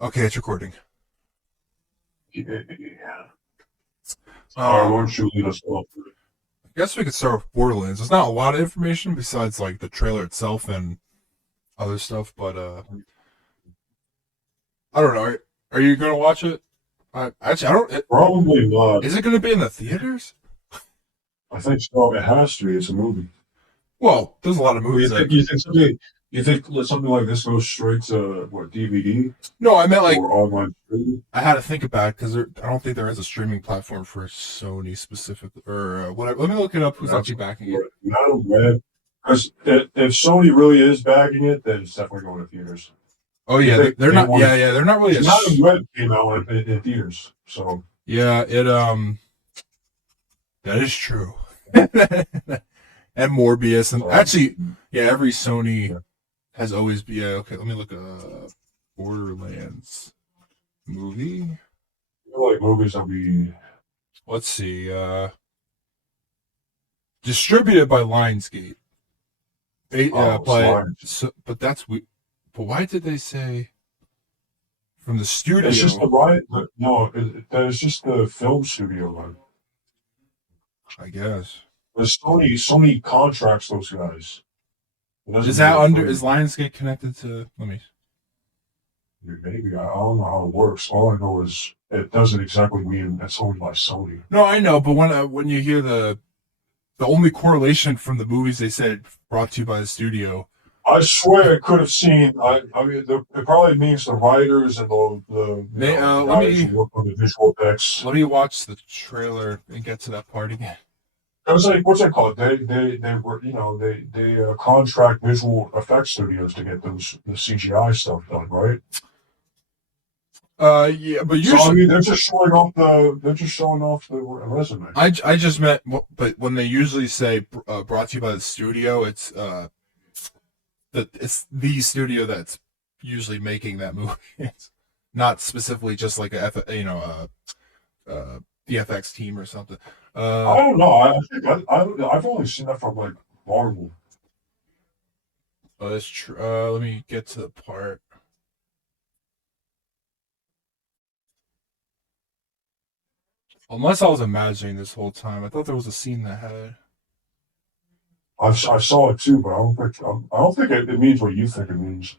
Okay, it's recording. Yeah. All right, why Um, don't you lead us off? I guess we could start with Borderlands. There's not a lot of information besides like the trailer itself and other stuff, but I don't know. Are you gonna watch it? Actually, I don't. Probably not. Is it gonna be in the theaters? I think so. It has to be. It's a movie. Well, there's a lot of Well, movies that. you think something like this goes straight to what DVD No, I meant like or online streaming? I had to think about it because I don't think there is a streaming platform for Sony specific or whatever. Let me look it up. Who's That's actually backing it? not a web. Because if Sony really is bagging it, then it's definitely going to theaters. Oh You yeah, think they're they not. want? Yeah, they're not really a. Because Madam Web came out in theaters, so Yeah, that is true. And Morbius, and actually, yeah, every Sony yeah. has always been. Yeah, okay, let me look up Borderlands movie. I feel like movies will be. Let's see. Distributed by Lionsgate. Oh, slimes. But that's we. But why did they say from the It's just the studio? right. No, it's just the film studio, man. I guess. But Sony contracts those guys. It doesn't Is do that it under? for Is you. Lionsgate connected to? Let me. Maybe I don't know how it works. All I know is it doesn't exactly mean it's owned by Sony. No, I know, but when you hear the only correlation from the movies they said brought to you by the studio. I swear it could have seen. I mean, it probably means the writers and the Let guys who me work on the visual effects. watch the trailer and get to that part again. It was like what's it called? They were they contract visual effects studios to get the CGI stuff done, right? Yeah, but So I usually mean, they're just showing off the resume. I just meant, but when they usually say brought to you by the studio, it's the studio that's usually making that movie. It's not specifically just like the FX team or something. I Uh, don't know. I think I've only seen that from like Marvel. that's true. Let me get to the part. Unless I was imagining this whole time, I thought there was a scene that had. I saw it too, but I don't think it means what you think it means.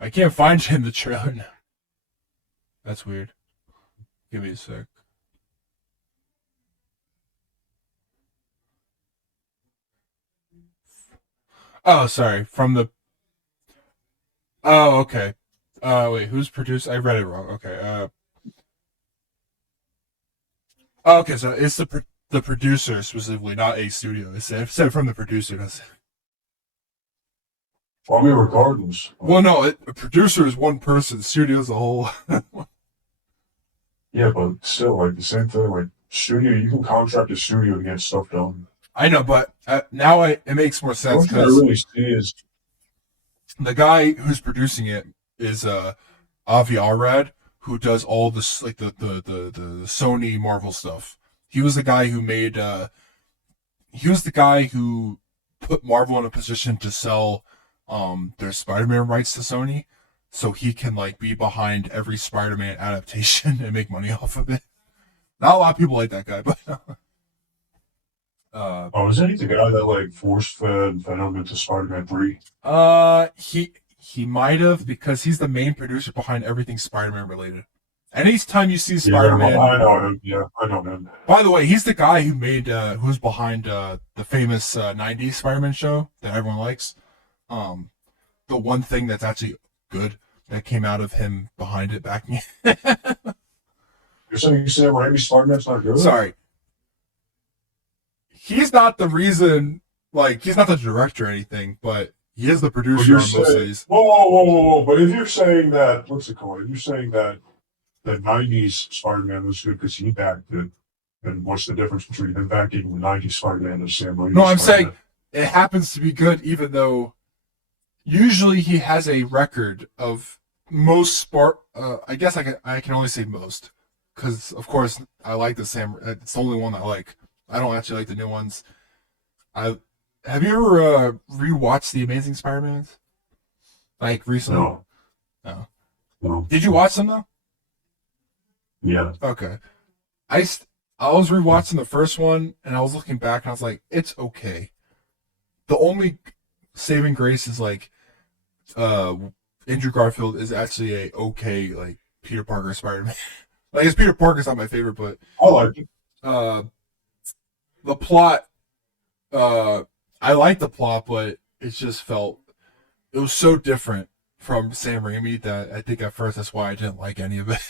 I can't find it in the trailer now. That's weird. Give me a sec. Oh, sorry. From the. Oh, okay. Wait. Who's produced? I read it wrong. Okay. Okay. So it's the producer specifically, not a studio. It said from the producer. That's. Well, I mean, regardless. Well, no. A producer is one person. Studio's a whole. Yeah, but still, like the same thing. Like studio, you can contract a studio to get stuff done. I know, but now it makes more The sense only thing I because really see is the guy who's producing it is Avi Arad, who does all this like the Sony Marvel stuff. He was the guy who made he was the guy who put Marvel in a position to sell their Spider-Man rights to Sony so he can like be behind every Spider-Man adaptation and make money off of it. Not a lot of people like that guy, but uh oh, is he the guy that like force fed Venom into Spider-Man 3? he might have because he's the main producer behind everything Spider-Man related. Anytime you see Yeah, Spider-Man, I know him. Yeah, I know him. by the way, he's the guy who made who's behind the famous '90s Spider-Man show that everyone likes. Um, the one thing that's actually good that came out of him behind it back. You're saying Raimi Spider-Man's not good? Sorry, he's not the reason. Like he's not the director or anything, but he is the But producer you're on most of saying, these. whoa. But if you're saying that, what's it called? If you're saying that the 90s Spider-Man was good because he backed it, then what's the difference between him backing the 90s Spider-Man and Sam No, Raimi I'm saying Spider-Man? it happens to be good, even though usually he has a record of most spark. I guess I can only say most because of course I like the Sam. It's the only one I like. I don't actually like the new ones. I have you ever rewatched the Amazing Spider-Mans? Like recently? No, No. no. Did you watch them though? Yeah. Okay. I st- I was rewatching the first one and I was looking back and I was like, it's okay. The only saving grace is like uh Andrew Garfield is actually a okay like Peter Parker Spider Man. Like his Peter Parker's not my favorite, but I like it. uh the plot uh I like the plot, but it just felt it was so different from Sam Raimi that I think at first that's why I didn't like any of it.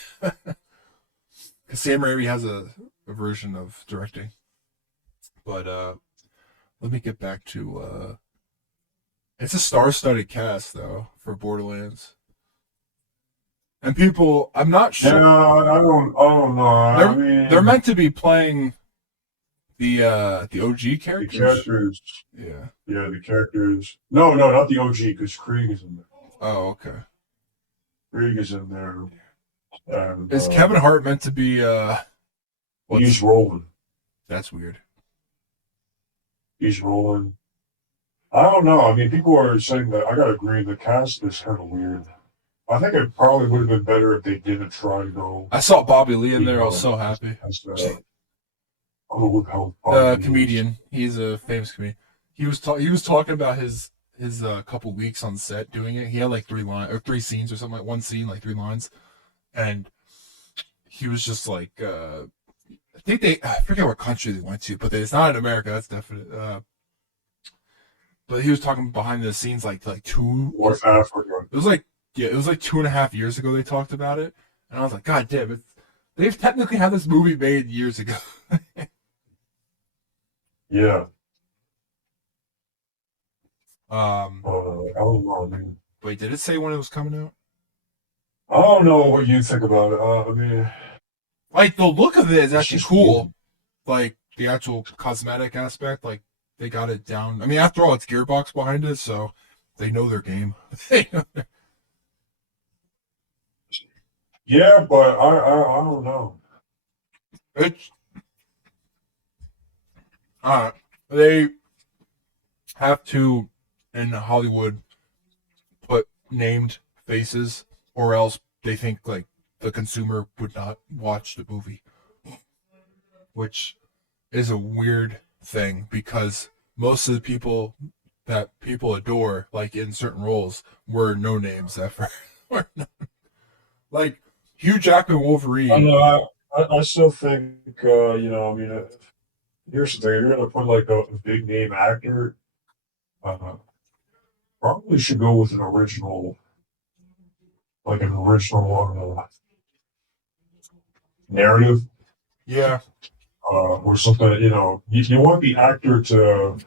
Because Sam Raimi has a version of directing. But let me get back to it's a star-studded cast though for Borderlands. And people, I'm not Yeah, sure I don't know. I they're mean, meant to be playing the OG the characters. characters. Yeah. Yeah, the characters. No, no, not the OG, because Krieg is in there. Oh, okay. Krieg is in there, and Is Kevin Hart meant to be he's what's rolling. that's weird. He's rolling. I don't know. I mean, people are saying that. I gotta agree. The cast is kind of weird. I think it probably would have been better if they didn't try to go. I saw Bobby Lee in You there. I was know, so happy. as oh, what the hell Bobby is. Comedian. He's a famous comedian. He was talking about his couple weeks on set doing it. He had like three scenes or something, like one scene, like 3 lines, and he was just like, I forget what country they went to, but it's not in America. That's definite. But he was talking behind the scenes, like two. North Africa. It was like it was like 2.5 years ago they talked about it, and I was like, God damn it! They've technically had this movie made years ago. Yeah. I don't know. I mean, Wait, did it say when it was coming out? I don't know what you think about it. I mean, Like the look of it is it's actually just cool. Like the actual cosmetic aspect, like they got it down. I mean, after all, it's Gearbox behind it, so they know their game. yeah, but I don't know. It's they have to in Hollywood put named faces, or else they think like the consumer would not watch the movie, which is a weird thing because most of the people that people adore, like in certain roles, were no names ever. Like Hugh Jackman I Wolverine. know. I still think, I mean, here's the thing: if you're gonna put like a big name actor, uh, probably should go with an original narrative, Yeah, or something. You want the actor to.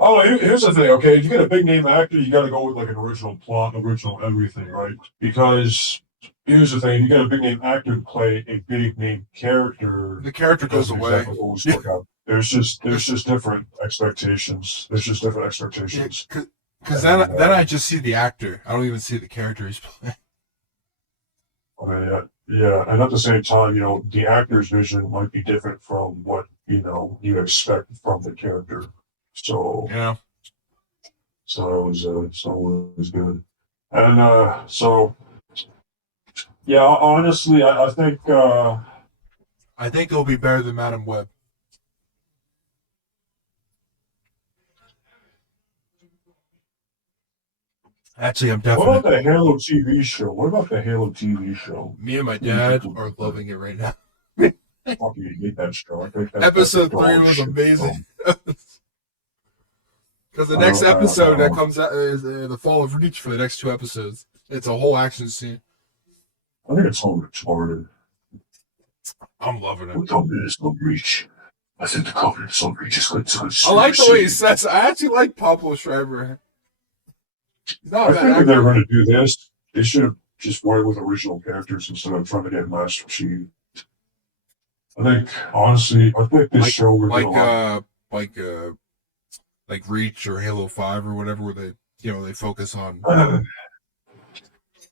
Oh, here's the thing. Okay, if you get a big name actor, you got to go with like an original plot, original everything, right? Because here's the thing: you got a big name actor to play a big name character. the character It goes doesn't away. exactly always Yeah, work out. There's just different expectations. There's just different expectations. because And then I just see the actor. I don't even see the character he's playing. I mean, yeah, and at the same time, the actor's vision might be different from what you expect from the character. So, Yeah, it was good. And so, yeah, honestly, I think I think it'll be better than Madam Web. Actually, I'm what about definite. the Halo TV show? What about the Halo TV show? Me and my What do you think dad would are be good? loving it right now. Fucking hate that show. I think that's a Episode 3 dog was shit amazing. show. Because the I next don't, I, I episode that don't. comes out is the Fall of Reach for the next 2 episodes. It's a whole action scene. I think it's all retarded. I'm loving it. The covenant is no reach. I think the covenant is no reach. It's good to I like the way he says. I actually like Pablo Schreiber. He's not I a bad think if they were actor. going to do this, they should have just went with original characters instead of trying to get Master Chief. I think, honestly, I think this Like show would get a like lot. like Reach or Halo 5 or whatever, where they focus on.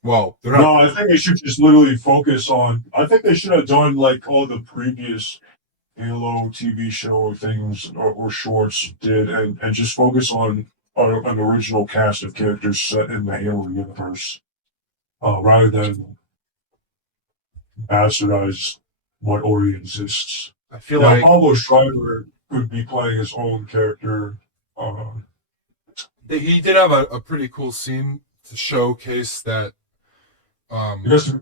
Well, they're not. No, I think they should just literally focus on. I think they should have done like all the previous Halo TV show things or shorts did, and just focus on an original cast of characters set in the Halo universe, rather than bastardize what already exists. I feel Now, like Pablo Schreiber could be playing his own character. he did have a pretty cool scene to showcase that. Because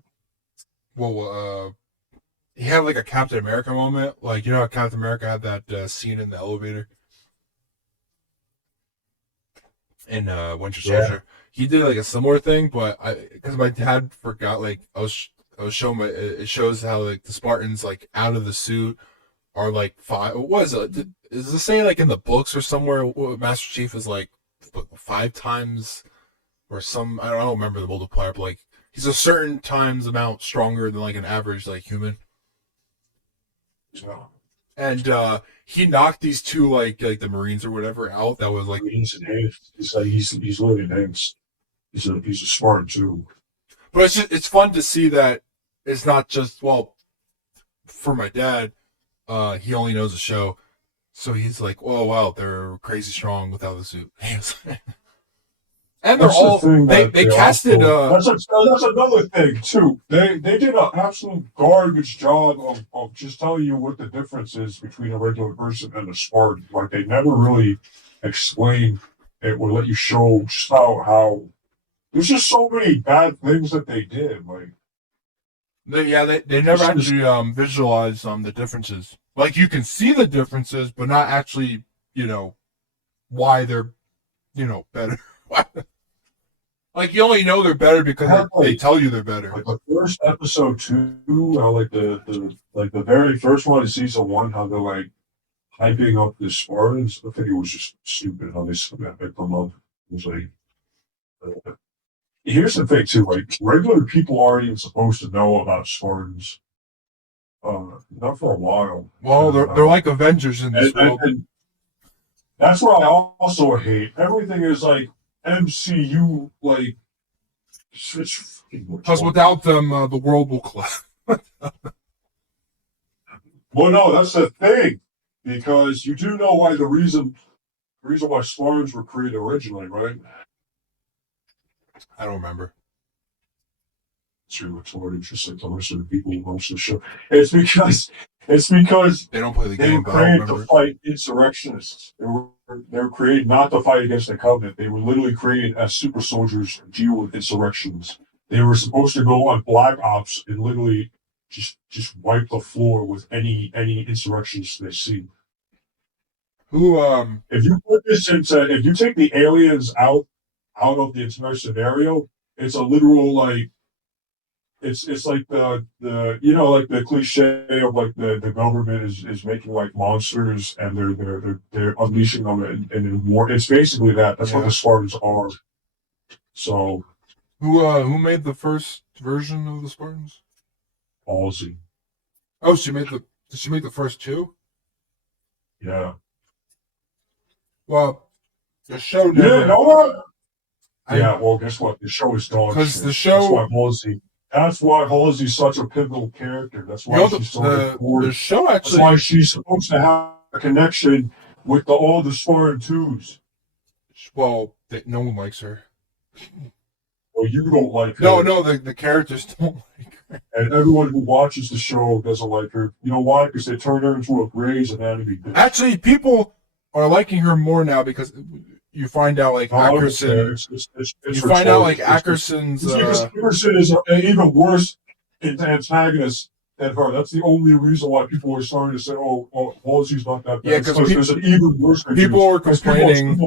He had like a Captain America moment, like how Captain America had that scene in the elevator in Winter Soldier. He did like a similar thing, but because my dad forgot, like I was showing it shows how like the Spartans like out of the suit are like five. What was it? Is it say like in the books or somewhere? Master Chief is like 5 times or some. I don't remember the multiplier, but like he's a certain times amount stronger than like an average like human. And he knocked these two like the Marines or whatever out. That was like he's literally enhanced. He's a Spartan too. But it's fun to see that it's not just for my dad, he only knows the show, so he's like, oh wow, they're crazy strong without the suit. And they're all they casted. That's another thing too. They did an absolute garbage job of just telling you what the difference is between a regular person and a Spartan. Like they never really explained it or let you show just how there's just so many bad things that they did. Like they never actually visualized the differences. Like you can see the differences, but not actually why they're better. Like you only know they're better because they tell you they're better. Like the first episode 2, like the very first one in season 1, how they're like hyping up the Spartans. I think it was just stupid how they hyped them up. It was like, here's the thing too, like regular people aren't even supposed to know about Spartans. Not for a while. Well, they're like Avengers in this world. And that's what I also hate. Everything is like MCU, like it's because without them, the world will collapse. Well, no, that's the thing, because you do know why the reason why Spartans were created originally, right? I don't remember. It's retarded, just like the rest of the people who watch the show. It's because they don't play the they game. were created to fight insurrectionists. They were created not to fight against the Covenant. They were literally created as super soldiers to deal with insurrections. They were supposed to go on black ops and literally just wipe the floor with any insurrectionists they see. If you put this if you take the aliens out of the entire scenario, it's a literal like it's like the like the cliche of like the government is making like monsters and they're unleashing them in war. It's basically that. That's what the Spartans are. So who made the first version of the Spartans? Halsey. Oh, did she make the first 2? Yeah. Well, the show never. Yeah, you know what? Well, guess what? The show is dog shit. Because the show. That's why Halsey's such a pivotal character. That's why she's so important. The show actually. That's why she's supposed to have a connection with all the Spartan 2s. Well, no one likes her. Well, you don't like her. No, the characters don't like her. And everyone who watches the show doesn't like her. You know why? Because they turned her into a Grey's Anatomy bitch. Actually, people are liking her more now because you find out like Ackerson. You find out like Ackerson's. Ackerson is an even worse antagonist than her. That's the only reason why people are starting to say, "Oh, Halsey's not that bad." Yeah, because there's an even worse. People were complaining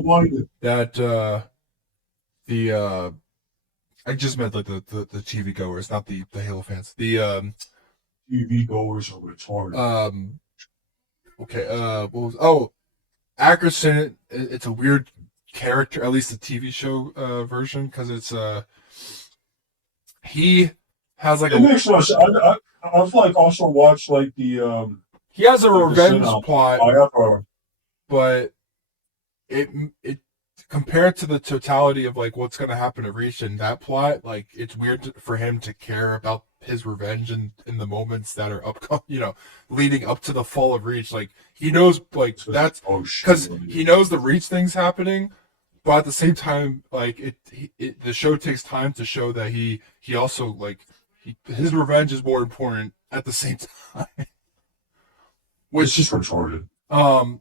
that I just meant like the TV goers, not the Halo fans. The TV goers are retarded. Okay. Ackerson. It's a weird character, at least the TV show version, because it's he has like it makes no sense. I've like also watched like the he has a revenge plot, but it compared to the totality of like what's going to happen to Reach in that plot, like it's weird for him to care about his revenge in the moments that are leading up to the fall of Reach. Like he knows like that's because he knows the Reach thing's happening, but at the same time, like the show takes time to show that he also like his revenge is more important at the same time. It's Which just retarded. um,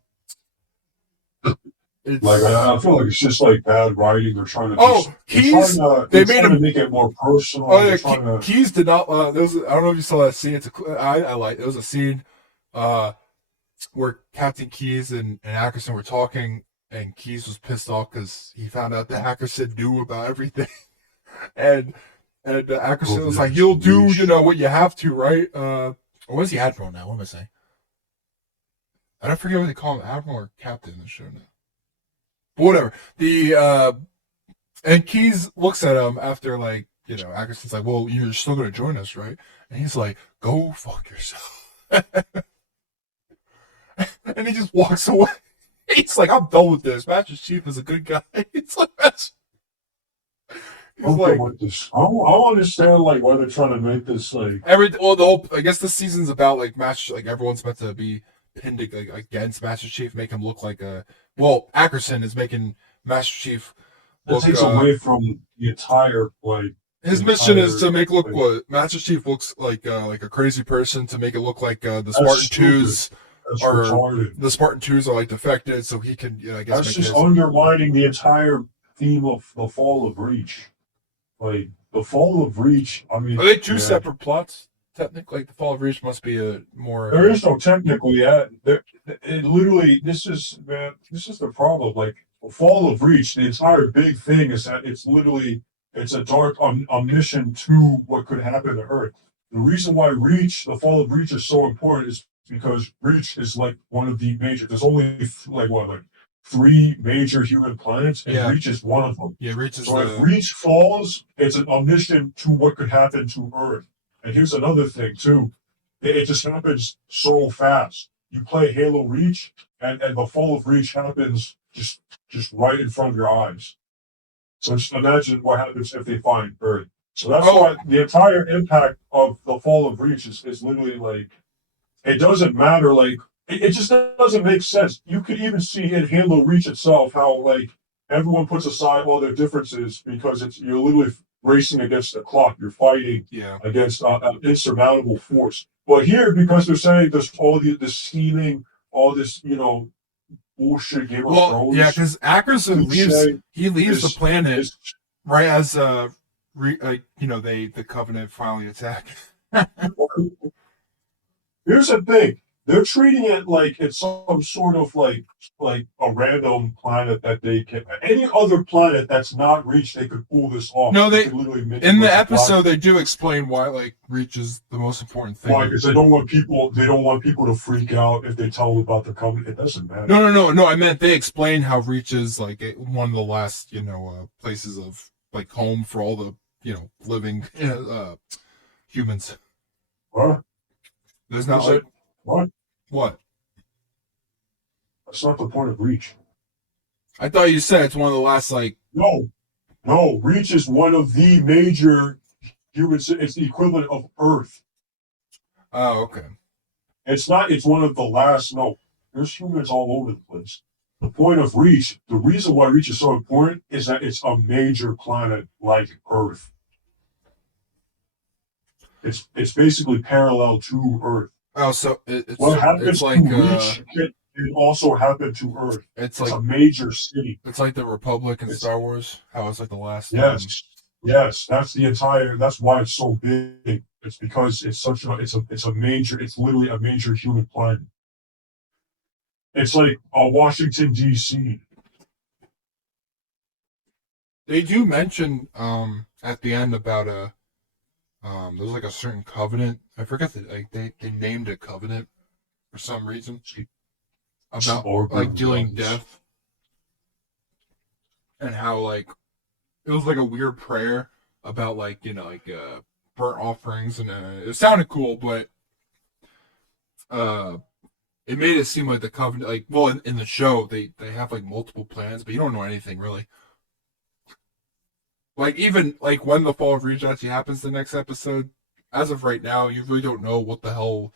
it's Like I feel like it's just like bad writing. They're trying to Keys. they're trying to make it more personal. Oh yeah, They're trying to. Keys did not. There was I don't know if you saw that scene. I like. There was a scene, where Captain Keys and Ackerson were talking, and Keys was pissed off because he found out that Ackerson knew about everything, and Ackerson was like, "You'll do, what you have to, right?" Or what is he Admiral now? What am I saying? I don't forget what they call him, Admiral or Captain in the show now. But whatever. And Keys looks at him after like, Ackerson's like, "Well, you're still gonna join us, right?" And he's like, "Go fuck yourself." And he just walks away. He's like, "I'm done with this. Master Chief is a good guy." It's like that's. He's like, with this. I don't understand like why they're trying to make this like I guess this season's about like like everyone's meant to be pinned like, against Master Chief, make him look like Ackerson is making Master Chief look. It takes away from the entire like. His mission is to make look what Master Chief looks like a crazy person, to make it look like the Spartan Twos the Spartan Twos are like defected, so he can I guess that's just underlining the entire theme of the Fall of Reach. Like the Fall of Reach, I mean, are they two separate plots? Technically, like the Fall of Reach must be a more. There is no technically yet. It literally, this is the problem. Like the Fall of Reach, the entire big thing is that it's a dark mission to what could happen to Earth. The reason why the Fall of Reach is so important is because Reach is like one of the major. There's only like 3 major human planets, and Reach is one of them. Yeah, Reach is. So if Reach falls, it's an omniscient to what could happen to Earth. And here's another thing too. It just happens so fast. You play Halo Reach, and the Fall of Reach happens just right in front of your eyes. So just imagine what happens if they find Earth. So that's why the entire impact of the Fall of Reach is literally like, it doesn't matter, like, it just doesn't make sense. You could even see in Halo Reach itself how like everyone puts aside all their differences because you're literally racing against the clock. You're fighting against an insurmountable force. But here, because they're saying there's all this scheming, all this bullshit Game of Thrones. Yeah, because Ackerson leaves the planet right as the Covenant finally attack. Here's the thing. They're treating it like it's some sort of like a random planet that they can. Any other planet that's not Reach, they could pull this off. No, in the episode they do explain why like Reach is the most important thing. Why? Because they don't want people to freak out if they tell them about the Covenant. It doesn't matter. No. I meant they explain how Reach is like one of the last places of like home for all the living humans. What? There's not like what? What? That's not the point of Reach. I thought you said it's one of the last, like... No. Reach is one of the major humans. It's the equivalent of Earth. Oh, okay. It's not, it's one of the last, no. There's humans all over the place. The point of Reach, the reason why Reach is so important is that it's a major planet like Earth. It's basically parallel to Earth. Oh, so what happens to Reach can also happen to Earth. It's like a major city. It's like the Republic in Star Wars. How it's like the last. Yes. That's why it's so big. It's because it's literally a major human planet. It's like Washington D.C. They do mention at the end about there's like a certain covenant. I forget that they named it covenant for some reason about like dealing death, and how like it was like a weird prayer about like burnt offerings, and it sounded cool, but it made it seem like the covenant, like, well, in the show they have like multiple plans, but you don't know anything really. Like, even, like, when the Fall of Reach actually happens the next episode, as of right now, you really don't know what the hell,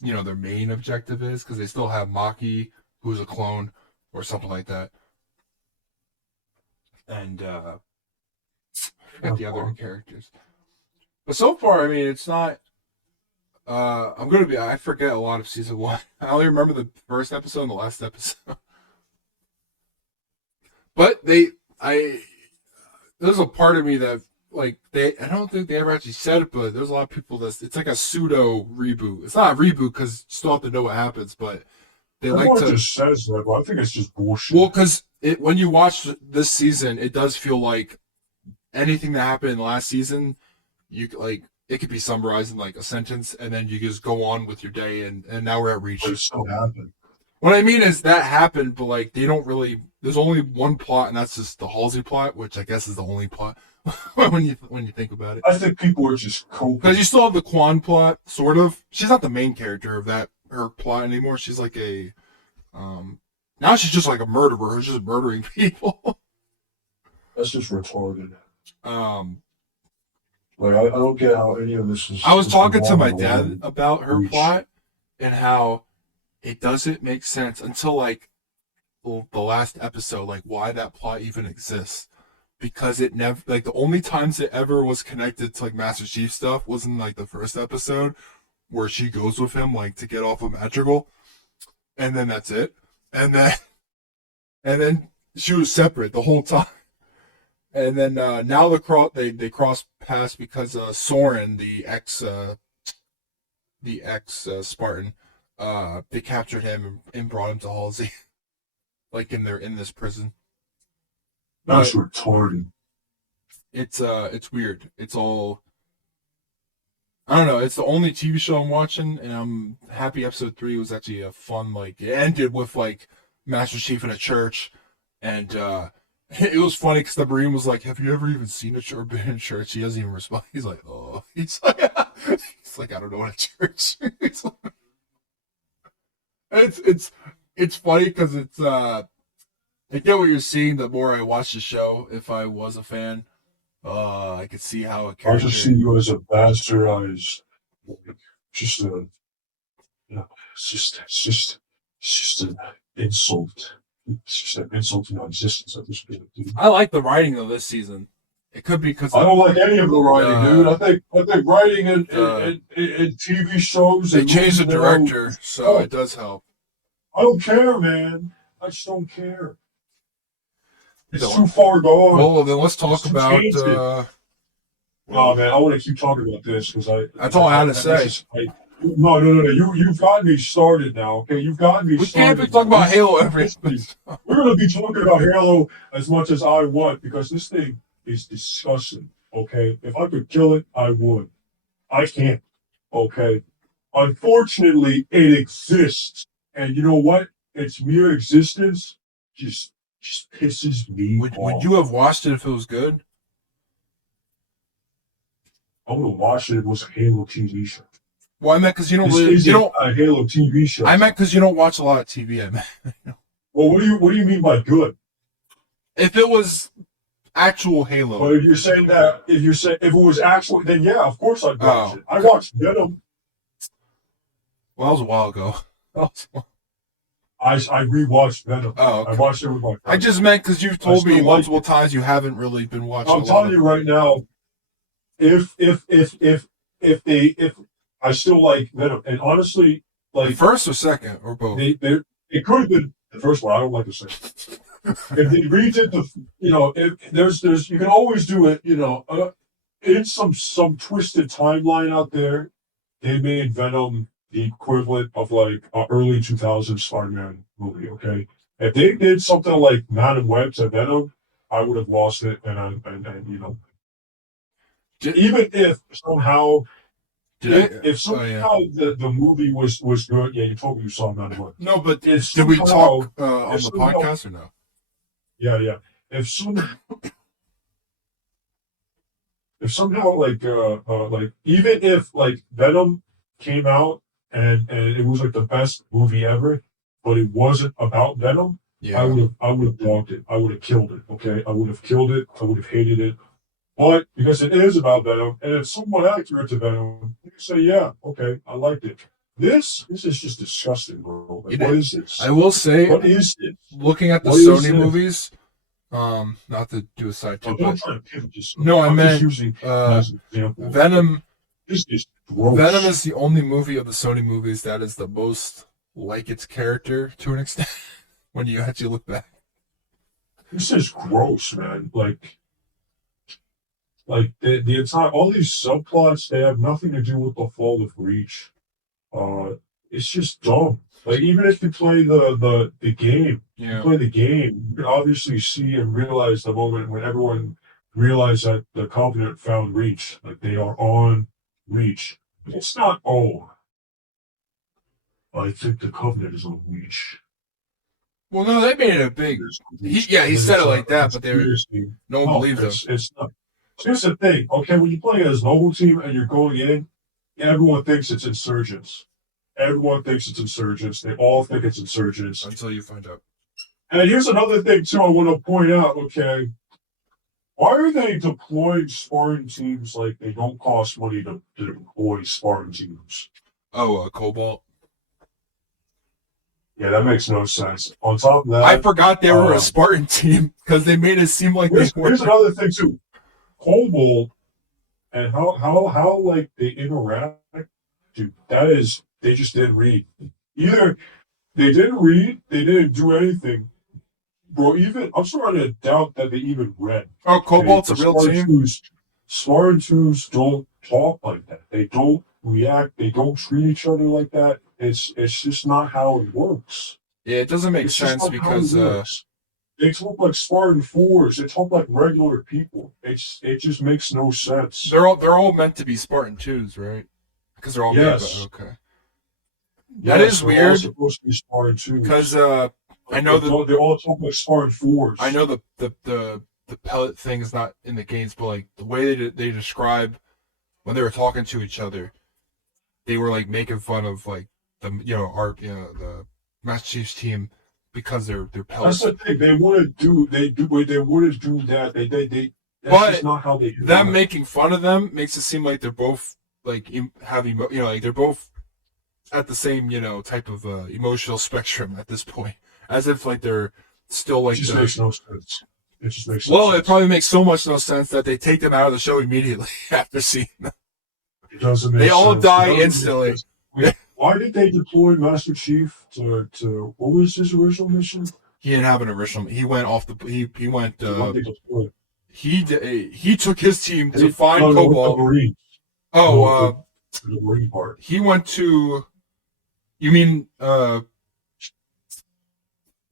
their main objective is, because they still have Maki, who's a clone, or something like that. and I forget the other characters. But so far, I mean, it's not. I forget a lot of season one. I only remember the first episode and the last episode. But there's a part of me that I don't think they ever actually said it, but there's a lot of people it's like a pseudo reboot. It's not a reboot because you still have to know what happens, but they like to. Just says that, but I think it's just bullshit. Well, because when you watch this season, it does feel like anything that happened in the last season, you like it could be summarized in like a sentence, and then you just go on with your day, and now we're at Reach. But it still happened. What I mean is that happened, but like they don't really. There's only one plot, and that's just the Halsey plot, which I guess is the only plot when you think about it. I think people are just coping. Because you still have the Quan plot, sort of. She's not the main character of her plot anymore. She's like a now she's just like a murderer who's just murdering people. That's just retarded. Like I don't get how any of this is. I was talking to my dad about her plot and how it doesn't make sense until like the last episode, like why that plot even exists. Because it never, like the only times it ever was connected to like Master Chief stuff was in like the first episode where she goes with him like to get off of Madrigal, and then that's it. And then she was separate the whole time. And then now they cross paths because Soren, the ex Spartan, they captured him and brought him to Halsey, like in this prison. That's retarded. It's weird. It's all. I don't know. It's the only TV show I'm watching, and I'm happy. Episode 3 was actually a fun. Like it ended with like Master Chief in a church, and it was funny because the Marine was like, "Have you ever even seen a church or been in church?" He doesn't even respond. He's like, "Oh," he's like, "I don't know what a church." It's funny because it's I get what you're seeing. The more I watch the show, if I was a fan, I could see how a character. I just see you as a bastardized, just a, it's just an insult. It's just an insult to my existence at this point, dude. I like the writing of this season. It could be because I don't like any of the writing, dude. I think writing in TV shows. They changed the director, so it does help. I don't care, man. I just don't care. It's too far gone. Well, then let's talk about. Oh man, I want to keep talking about this because that's all I had to say. No. You've gotten me started now. Okay, you've gotten me. We started. can't be talking about Halo every. We're going to be talking about Halo as much as I want because this thing is disgusting. Okay, if I could kill it, I would. I can't. Okay, unfortunately, it exists, and you know what? Its mere existence just pisses me off. Would you have watched it if it was good? I would have watched it if it was a Halo TV show. Well, I meant because you don't a Halo TV show. I meant because you don't watch a lot of TV. I meant. Well, what do you mean by good? If it was actual Halo. Well, if you're saying that, if it was actual, then yeah, of course I'd watch it. I watched Venom. Well, that was a while ago. I rewatched Venom. Oh, okay. I watched it with my friend. I just meant because you've told me multiple times you haven't really been watching. I'm telling you right now, if I still like Venom, and honestly, like the first or second or both. It could have been the first one. I don't like the second. If they redid if there's you can always do it. In some twisted timeline out there, they made Venom the equivalent of like an early 2000s Spider-Man movie, okay? If they did something like Madam Web to Venom, I would have lost it, even if somehow the movie was good, yeah, you told me you saw Madam Web. No, but did we talk on the podcast or no? Yeah. If somehow like even if like Venom came out and it was like the best movie ever, but it wasn't about Venom, yeah. I would have blocked it. I would have killed it. Okay, I would have killed it. I would have hated it. But because it is about Venom and it's somewhat accurate to Venom, you can say, yeah, okay, I liked it. This is just disgusting, bro. Like, what is this? I will say, what is this? Looking at the Sony movies, Not to do a side Oh, tip, don't but try to pivot this. no, I I'm just meant using as an example. Venom. This is gross. Venom is the only movie of the Sony movies that is the most like its character to an extent when you actually look back. This is gross, man. Like the entire all these subplots, they have nothing to do with the fall of Reach. Uh, it's just dumb. Like even if you play the game, you Yeah. play the game, you can obviously see and realize the moment when everyone realized that the Covenant found Reach, like they are on Reach. It's not. Oh, I think the Covenant is on Reach. Well, no, they made it a big. He And then said it it's like that, but conspiracy. no one No, believed him. it's not. Here's the thing. Okay, when you play as mobile team and you're going in, everyone thinks it's insurgents. Everyone thinks it's insurgents. They all think it's insurgents. Until you find out. And here's another thing too. I want to point out. Okay, why are they deploying Spartan teams like they don't cost money to deploy Spartan teams? Oh, Cobalt. Yeah, that makes no sense. On top of that, I forgot they were a Spartan team because they made it seem like they were. here's another thing too. Cobalt and how like they interact, dude. That is, they just didn't read. Either they didn't read, they didn't do anything, bro. Even I'm starting to doubt that they even read. Oh, Cobalt's a real team. Spartans don't talk like that. They don't react. They don't treat each other like that. It's just not how it works. Yeah, it doesn't make It's just sense not how it because works. They talk like Spartan fours. They talk like regular people. It just makes no sense. they're all meant to be Spartan twos, right? Because they're all Yes. okay. That Yes, is they're all weird supposed to be Spartan twos. because I know that they all talk like Spartan fours. I know the pellet thing is not in the games, but like the way they describe when they were talking to each other, they were like making fun of like the the Master Chief's team because they're pellets. That's the thing. They wouldn't do. They wouldn't do that. They. That's But just not how they do them it. making fun of them makes it seem like they're both like like they're both at the same type of emotional spectrum at this point, as if like they're still like It just the. makes no sense. It just makes no Well, sense. it probably makes so much no sense that they take them out of the show immediately after seeing them. It doesn't make They sense. all die It doesn't make instantly. sense. Wait, why did they deploy Master Chief to what was his original mission? He didn't have an original. He went off the. He went. Why did they deploy? He took his team to find no, with Cobalt. the Marines. Oh, The Marine part. he went to. You mean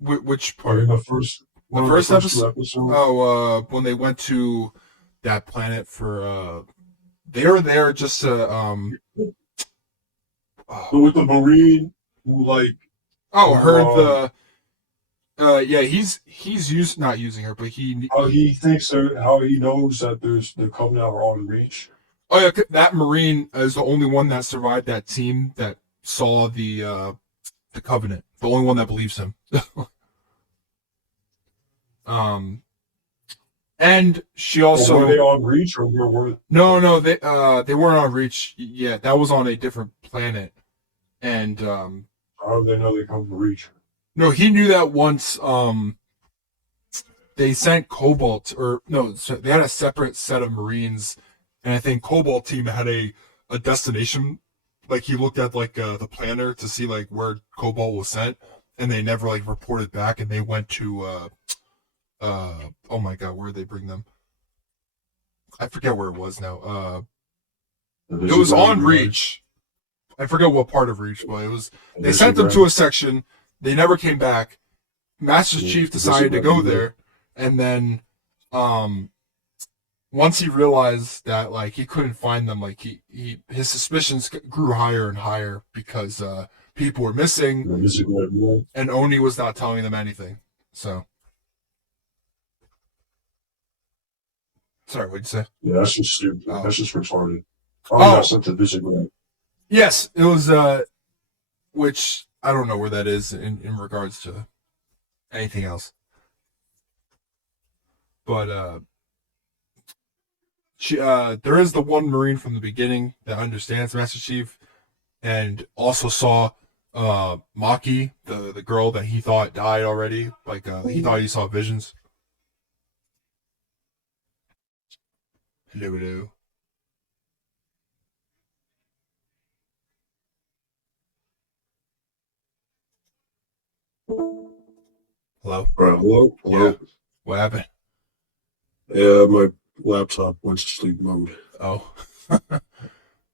which part? In the first. The one of first two episode? episodes. Oh, when they went to that planet for they were there just to But with the Marine who like. heard the yeah, he's not using her, but How he thinks how he knows that there's the Covenant are on Reach. oh yeah, that Marine is the only one that survived that team that saw the Covenant. The only one that believes him. And she also Or were they on Reach or were no they weren't on Reach yet. That was on a different planet, and how do they know they come to Reach? no, he knew that once they sent Cobalt or no, so they had a separate set of Marines, and I think Cobalt team had a destination. Like he looked at like the planner to see like where Cobalt was sent, and they never like reported back, and they went to oh my god, where did they bring them? I forget where it was now. It was on Reach. I forget what part of Reach, but it was. They sent them to a section. They never came back. Master Chief decided to go there, and then, once he realized that like he couldn't find them, like his suspicions grew higher and higher because people were missing, and Oni was not telling them anything. So, sorry, what'd you say? Yeah, that's just stupid. Oh. That's just retarded. Oh. That's something disagree. Yes, it was. Which I don't know where that is in regards to anything else. But there is the one Marine from the beginning that understands Master Chief, and also saw Maki, the girl that he thought died already. Like he thought he saw visions. Hello, hello. Hello? All right, hello? Yeah. Hello? What happened? Yeah, my laptop went to sleep mode. Oh.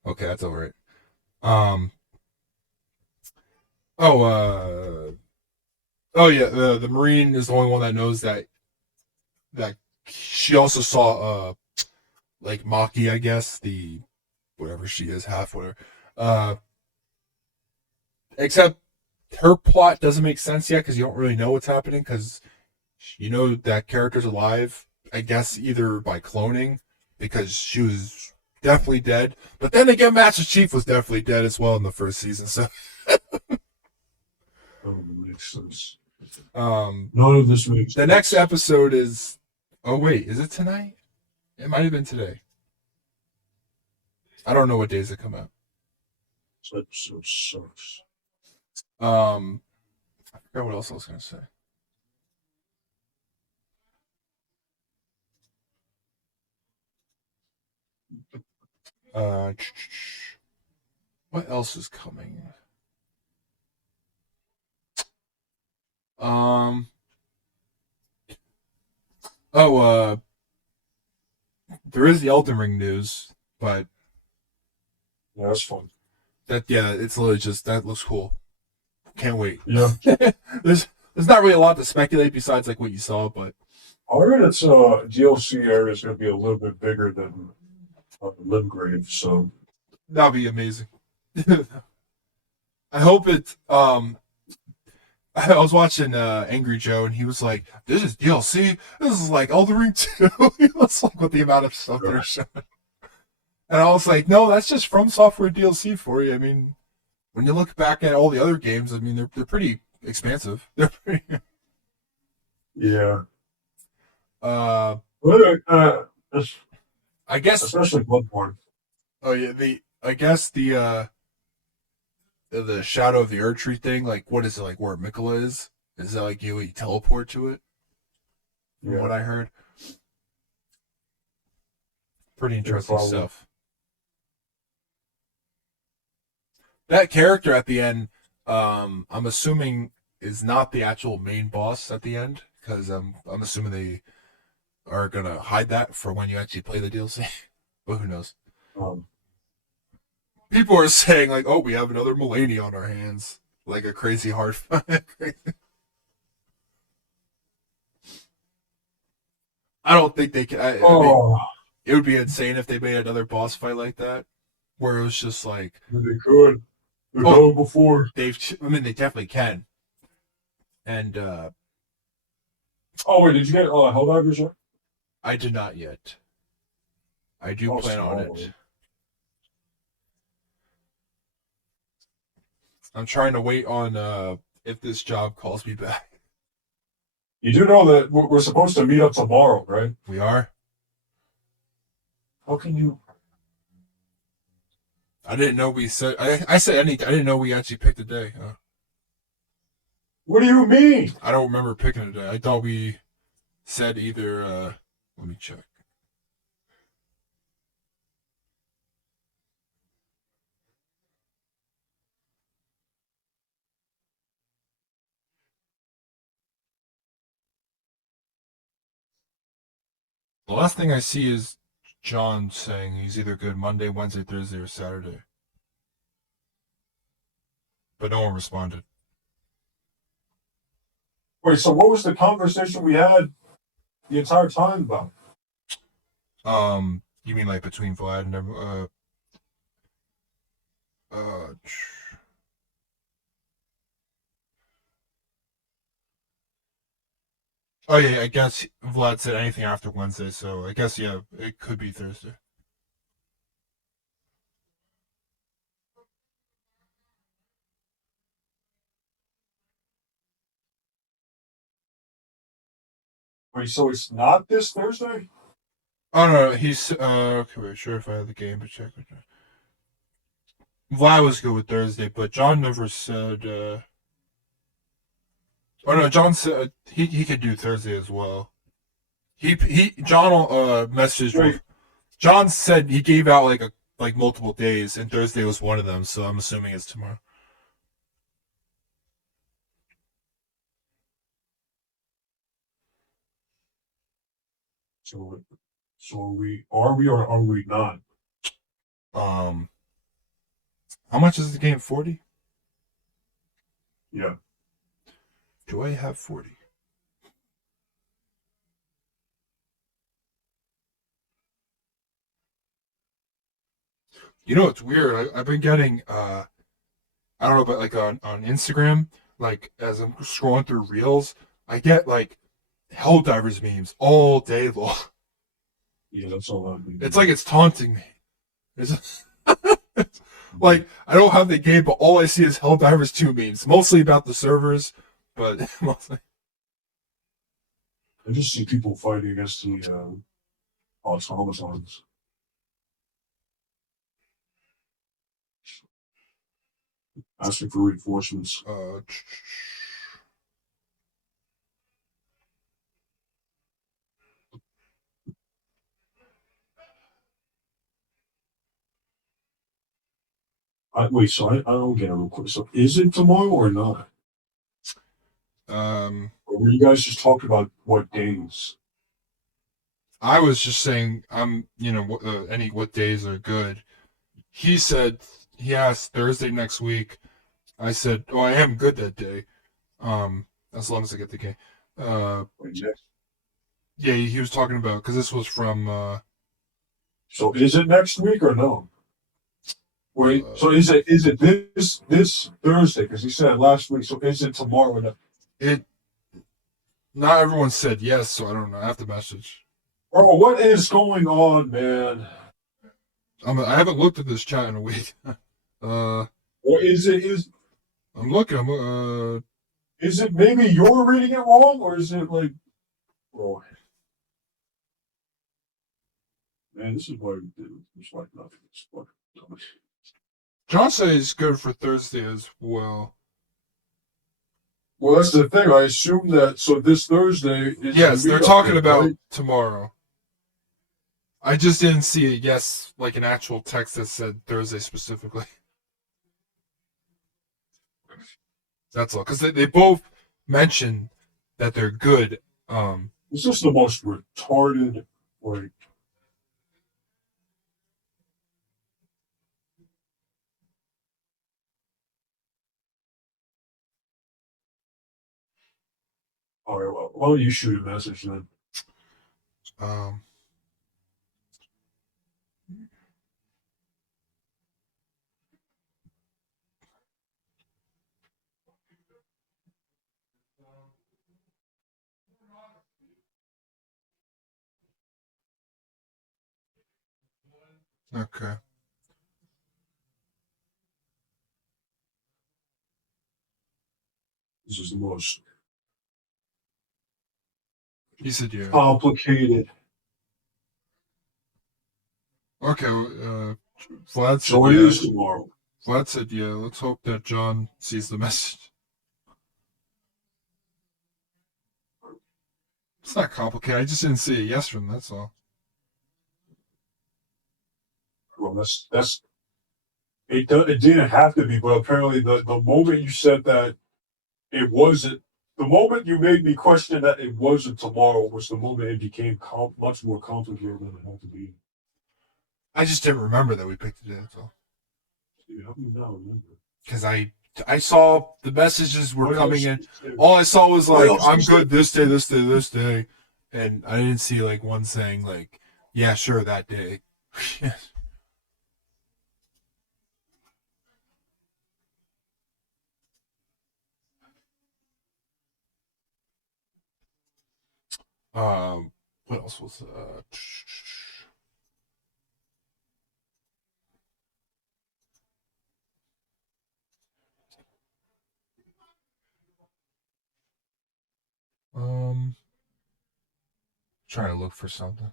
Okay, that's all right. Um. Oh. Oh yeah. The Marine is the only one that knows that she also saw like Maki, I guess, the whatever she is, half whatever. Uh. Except her plot doesn't make sense yet because you don't really know what's happening because you know that character's alive. I guess either by cloning because she was definitely dead. But then again, Master Chief was definitely dead as well in the first season. So Makes sense. um, None of this makes the sense. next episode is. Oh wait, is it tonight? It might have been today. I don't know what days it come out. This episode sucks. I forgot what else I was gonna say. Uh, what else is coming? Um. Oh, there is the Elden Ring news, but Yeah, that's fun. yeah, it's literally just that looks cool. Can't wait. Yeah. there's there's not really a lot to speculate besides like what you saw, but I heard its DLC area is going to be a little bit bigger than Limgrave, so that'll be amazing. I hope it. I was watching Angry Joe, and he was like, "This is DLC. This is like Elden Ring 2." He was like, with the amount of stuff they're showing, and I was like, "No, that's just From Software DLC for you." I mean, when you look back at all the other games, I mean, they're pretty expansive. They're pretty. yeah. Uh, But, I guess. especially Bloodborne. Oh yeah, I guess the Shadow of the Earth Tree thing. Like, what is it like? Where Mikola is? Is that like you teleport to it? From Yeah. what I heard, pretty Yeah, interesting probably. stuff. That character at the end, I'm assuming is not the actual main boss at the end because I'm assuming they are gonna hide that for when you actually play the DLC. But who knows? Um, People are saying like, "Oh, we have another Mulaney on our hands," like a crazy hard fight. I don't think they can. I mean, oh, it would be insane if they made another boss fight like that, where it was just like, they could. They've "Oh, done it before. they've." I mean, they definitely can. And Oh, wait, did you get Helldivers yet? I did not yet. I do Oh, plan on small. it. I'm trying to wait on if this job calls me back. You do know that we're supposed to meet up tomorrow, right? We are. How can you? I didn't know we said. I said any. I didn't know we actually picked a day. What do you mean? I don't remember picking a day. I thought we said either. Let me check. The last thing I see is John saying he's either good Monday, Wednesday, Thursday, or Saturday. But no one responded. Wait, so what was the conversation we had the entire time about? You mean like between Vlad and uh, oh yeah, I guess Vlad said anything after Wednesday, so I guess yeah, it could be Thursday. Wait, so it's not this Thursday? Oh no, he's okay. Wait, sure if I have the game to check. Vlad was good with Thursday, but John never said. Oh no, John said he could do Thursday as well. He John messaged Wait, John said he gave out like multiple days, and Thursday was one of them. So I'm assuming it's tomorrow. So, are we or are we not? Um, how much is the game? 40? Yeah. Do I have 40? You know, it's weird. I've been getting I don't know, but like on Instagram, like as I'm scrolling through reels, I get like Helldivers memes all day long. Yeah, that's all I'm doing. It's like it's taunting me. It's, like I don't have the game, but all I see is Helldivers 2 memes, mostly about the servers, but mostly. I just see people fighting against the automatons. Asking for reinforcements. Wait, so I don't get it real quick. So is it tomorrow or not? Or were you guys just talking about what days? I was just saying any what days are good. He said he asked Thursday next week. I said, "Oh, I am good that day." As long as I get the game. Wait, next. Yeah, he was talking about because this was from. So is it next week or no? Wait, so is it this Thursday? Because he said last week. So is it tomorrow or not? It. Not everyone said yes, so I don't know. I have to message. Bro, what is going on, man? I haven't looked at this chat in a week. Or is I'm looking. is it maybe you're reading it wrong, or is it like, bro? Man, this is why we did it. It's like nothing. It's fucking dumb. John said he's good for Thursday as well. Well, that's the thing. I assume that so this Thursday is Yes, the they're meetup talking day, about right? tomorrow. I just didn't see a yes, like an actual text that said Thursday specifically. That's all. Because they both mentioned that they're good. It's just the most retarded, like, all right, well, why don't you shoot a message then? Um, okay. This is the most He said yeah. complicated. Okay. Vlad said So it yeah. is tomorrow. Vlad said yeah. Let's hope that John sees the message. It's not complicated. I just didn't see a yes from. That's all. Well, that's it. It didn't have to be, but apparently the moment you said that it wasn't, the moment you made me question that it wasn't tomorrow was the moment it became much more complicated than it had to be. I just didn't remember that we picked it. That's all. Dude, how do you not remember? Because I saw the messages were What coming else in. is there? All I saw was What like, else I'm is there? good this day, this day, this day. And I didn't see like one saying like, yeah, sure, that day. What else was um trying to look for something.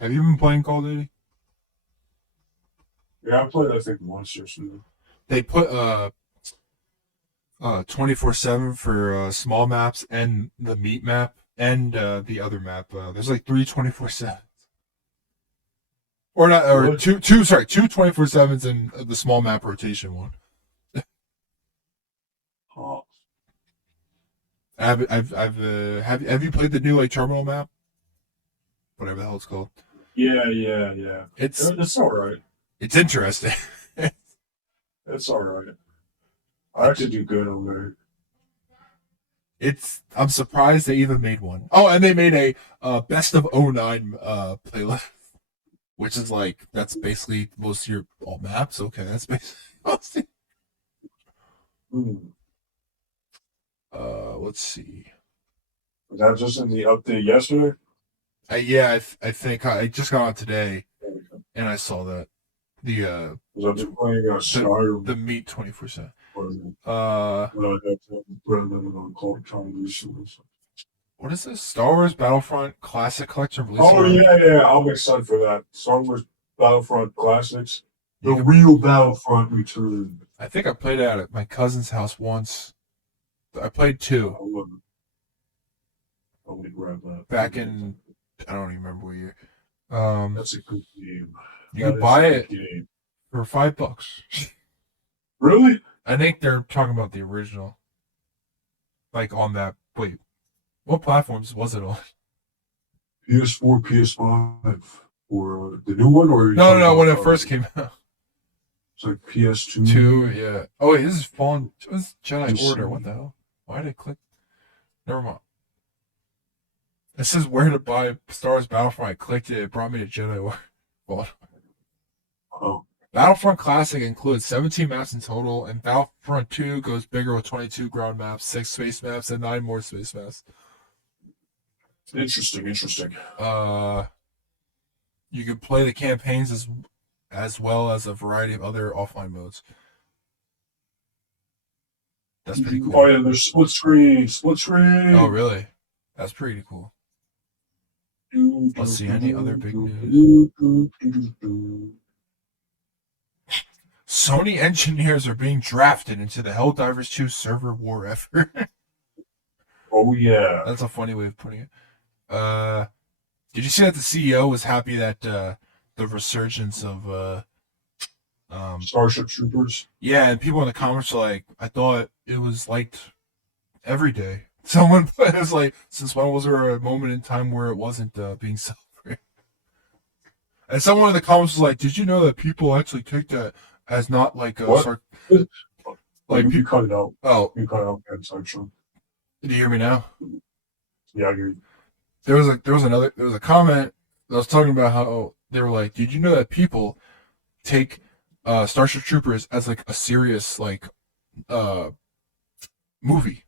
Have you been playing Call of Duty? Yeah, I played I think once or something. They put 24/7 for small maps and the meat map and the other map. There's like three 24/7s. Or not, or Really? two 24/7s and the small map rotation one. Oh, Have you played the new like terminal map? Whatever the hell it's called. yeah. It's It's all right. it's interesting. It's all right. I actually do good over there. I'm surprised they even made one. Oh, and they made a best of '09 playlist, which is like that's basically most of your all maps. Okay, that's basically most of, Hmm. let's see. Was that just in the update yesterday? Yeah, I think I just got on today and I saw that the Was I playing a Star? the meet 24/7. Or, that's on trying to do something. What is this? Star Wars Battlefront Classic Collection releasing Oh on. yeah. I'm excited for that. Star Wars Battlefront Classics. The You can, real Battlefront return. I think I played it at my cousin's house once. I played two I would grab that. back in I don't even remember what year. Um, That's a good game. you That could is a buy good it game. for $5. Really? I think they're talking about the original, like on that. Wait, what platforms was it on? PS4, PS5, or the new one, or are you No, talking no, when it about, first came out. it's like PS2. Two, yeah. Oh wait, this is Fallen. This is Jedi PC. Order. What the hell? Why did I click? Never mind. It says where to buy Star Wars Battlefront. I clicked it. It brought me to Jedi Order. Well, Oh, Battlefront Classic includes 17 maps in total, and Battlefront 2 goes bigger with 22 ground maps, 6 space maps, and 9 more space maps. interesting. You can play the campaigns as well as a variety of other offline modes. That's pretty Oh cool. yeah, there's split screen. Oh, really? That's pretty cool. Let's see, any other big news? Sony engineers are being drafted into the Helldivers 2 server war effort. Oh yeah. That's a funny way of putting it. Did you see that the CEO was happy that the resurgence of Starship Troopers. yeah, and people in the comments are like, I thought it was liked every day. Someone put it was like, since when was there a moment in time where it wasn't being celebrated? And someone in the comments was like, did you know that people actually take that as not like a What? like You cut it out. oh, You cut out that section. do you hear me now? Yeah, you. There was a comment that was talking about how they were like, did you know that people take Starship Troopers as like a serious like movie?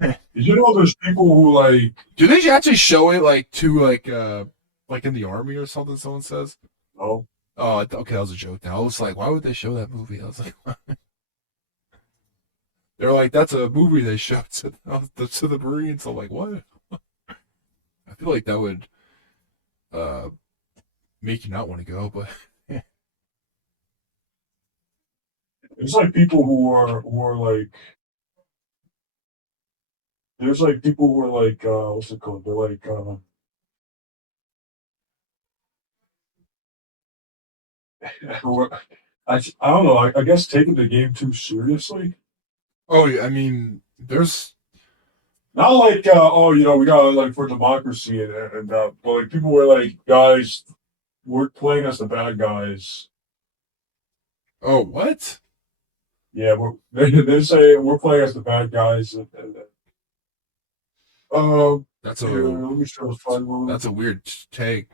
Did you know there's people who like? Do they actually show it like to like in the army or something? Someone says. Oh, Oh, okay, that was a joke. Now I was like, why would they show that movie? I was like, they're like, that's a movie they showed to the Marines. I'm like, what? I feel like that would uh make you not want to go, but there's like people who are like. There's like people who are like what's it called? They're like I don't know. I guess taking the game too seriously. oh yeah, I mean, there's Not like we got like for democracy and but like people were like guys, we're playing as the bad guys. oh what? Yeah, they say we're playing as the bad guys and That's here, a let me try to find one. that's a weird take,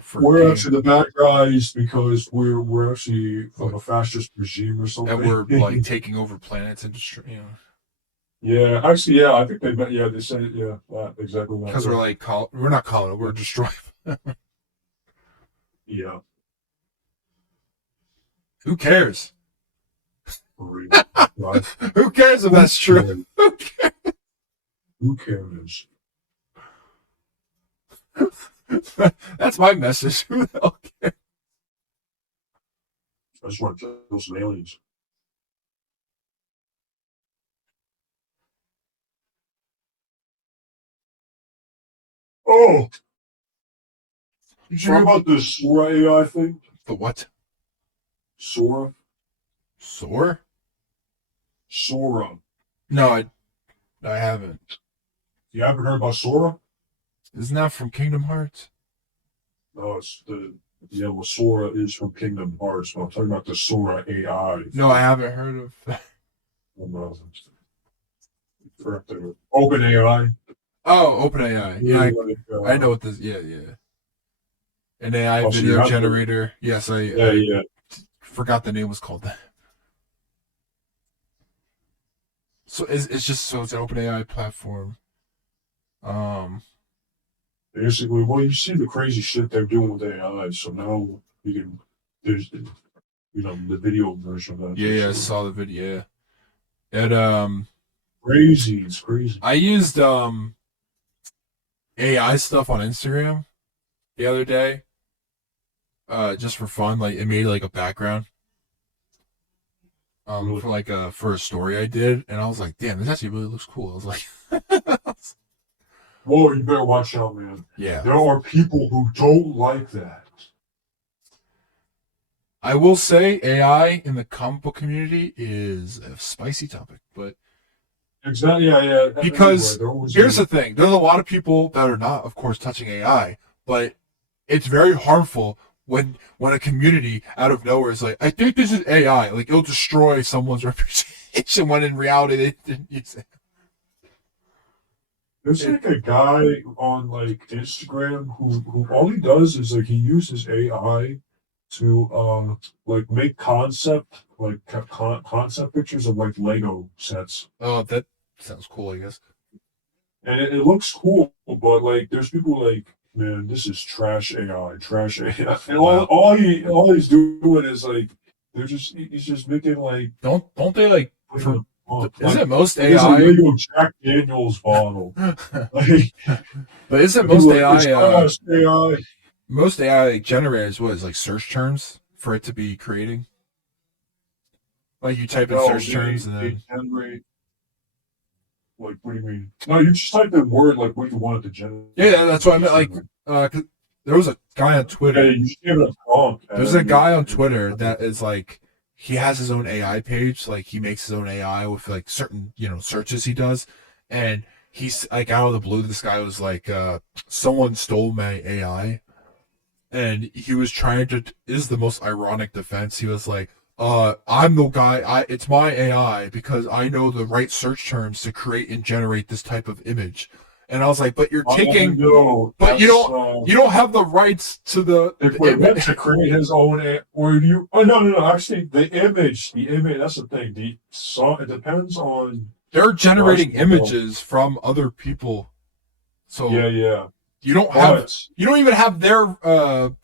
for a We're game, actually the bad guys because we're actually from a fascist regime or and we're something. like taking over planets and destroy. Yeah, actually, yeah, I think they meant, yeah, they said it, yeah, that, exactly that. Because we're like we're not calling it, we're destroying. Yeah, Who cares? great. Right. Who cares if that's true? Who cares? That's my message. Who the hell cares? I just want to kill some aliens. Oh, did you hear From about the Sora AI thing? the what? Sora? Soar? Sora. No, I haven't. You haven't heard about Sora? Isn't that from Kingdom Hearts? No, it's the yeah. Well, Sora is from Kingdom Hearts, but I'm talking about the Sora AI. No, I haven't heard of that. Open AI. Oh, OpenAI. Yeah, Like, I know what this. Yeah, yeah. An AI so you video have to, generator. Yes, yeah, I yeah. forgot the name was called that. So it's just so it's an OpenAI platform. Um, Basically, well, you see the crazy shit they're doing with AI, so now you can, there's, the video version of that. yeah, yeah, I Basically. saw the video. Yeah. It Crazy, it's crazy. I used AI stuff on Instagram the other day, just for fun. Like it made like a background, Really. for like for a story I did, and I was like, damn, this actually really looks cool. I was like, Well, you better watch out, man. yeah. There are people who don't like that. I will say AI in the comic book community is a spicy topic, but Exactly. Yeah, yeah. Everywhere. because They're always here's the thing, there's a lot of people that are not, of course, touching AI, but it's very harmful when a community out of nowhere is like, I think this is AI, like it'll destroy someone's reputation when in reality they didn't use it. There's like a guy on like Instagram who all he does is like he uses AI to like make concept pictures of like Lego sets, Oh, that sounds cool, I guess. and it looks cool. But like, there's people like, man, this is trash AI, trash AI, and Wow. all he's doing is like he's just making like Don't they like putting for them up. isn't most Like there's a AI Lego Jack Daniels bottle. Like but isn't people most are like, it's AI trash AI. most AI generators what is like search terms for it to be creating? Like you type in No, search terms and they then generate. Like, what do you mean? No, you just type the word like what you want it to generate. yeah, that's what I meant. Just Like, generate. 'cause there was a guy on Yeah, Twitter. you just give it a prompt, and There's then a guy on you Twitter that is like, he has his own AI page. Like, he makes his own AI with like certain searches he does, and he's like out of the blue. This guy was like, someone stole my AI, and he was trying to. This is the most ironic defense. He was like, I'm the guy. It's my AI because I know the right search terms to create and generate this type of image. And I was like, but you're taking, no, but you that's don't, you don't have the rights to the wait, what image. to create his own, or you? Oh no, no, no. Actually, the image. That's the thing. The song. It depends on. They're First generating of all, images from other people, yeah, so yeah, you don't have, but you don't even have their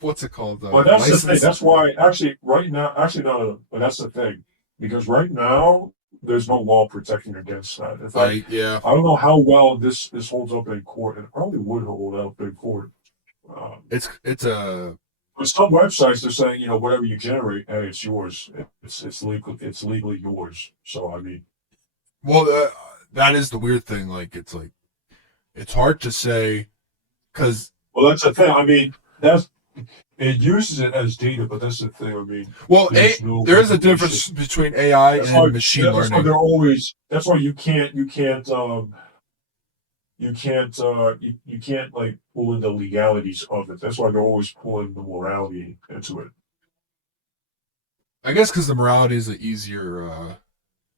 what's it called, that's the thing. license. That's why actually right now, actually no, no, no, but that's the thing because right now there's no law protecting against that. In fact, Yeah, I don't know how well this holds up in court. It probably would hold up in court. it's a But some websites they're saying whatever you generate, hey, it's yours. It's legal. It's legally yours. So I mean, well, that is the weird thing. Like it's hard to say because well that's the thing. I mean that's it uses it as data, but that's the thing. I mean, well, there's no there is a information. difference between AI That's why and machine yeah, that's why learning. they're always. That's why you can't like pull in the legalities of it. That's why they're always pulling the morality into it I guess because the morality is an easier.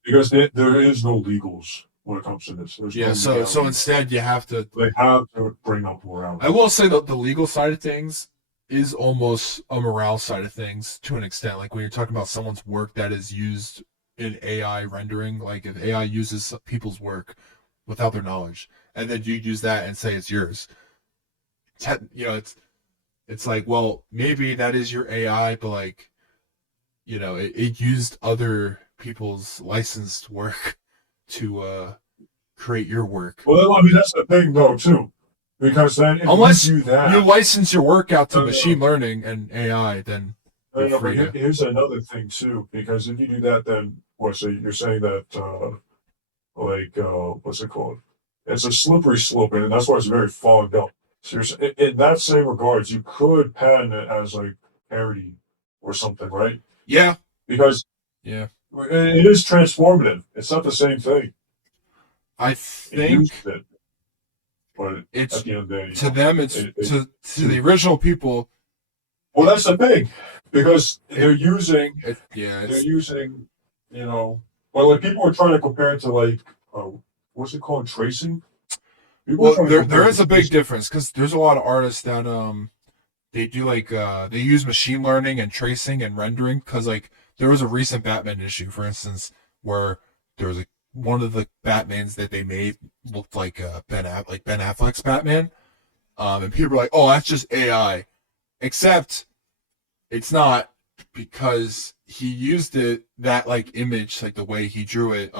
because there is no legals when it comes to this. There's no Yeah, so legality. instead you have to. They have to bring up I morality. will say that the legal side of things is almost a morale side of things to an extent. Like when you're talking about someone's work that is used in AI rendering, like if AI uses people's work without their knowledge, and then you use that and say it's yours, it's like, well, maybe that is your AI, but like, it used other people's licensed work to create your work. Well, I mean that's the thing though too, because then if you Unless do you that, license your work out to no, no, machine learning and AI, then you're no, but free to. here's another thing too, because if you do that, then what? So you're saying that what's it called? It's a slippery slope, and that's why it's very fogged up. seriously, in that same regards, you could patent it as like parody or something, right? Yeah, Because yeah. it is transformative. It's not the same thing. I It uses think it, but at it's the end of the day, to them. It's it to the to original people. well, that's the thing, because It, yeah. they're It's using, you know, well, like people are trying to compare it to like, what's it called, tracing? People are well, trying to compare there it is to a big tracing. difference because there's a lot of artists that they do like they use machine learning and tracing and rendering because like there was a recent Batman issue, for instance, where there was a one of the Batmans that they made looked like Ben Affleck's Batman, and people were like, oh, that's just AI, except it's not because he used it that like image like the way he drew it.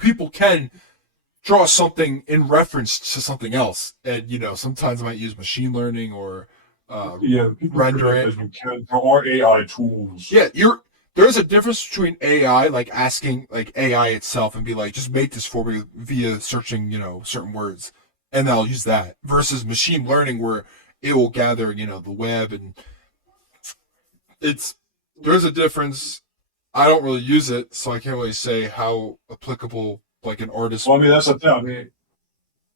People can draw something in reference to something else, and sometimes I might use machine learning or uh, Yeah, people render forget it. that you can. There are AI tools. Yeah, there's a difference between AI, like asking like AI itself and be like, just make this for me via searching, certain words, and I'll use that. Versus machine learning, where it will gather, the web, and it's there's a difference. I don't really use it, so I can't really say how applicable like an artist. Well, I mean, that's the thing. I mean,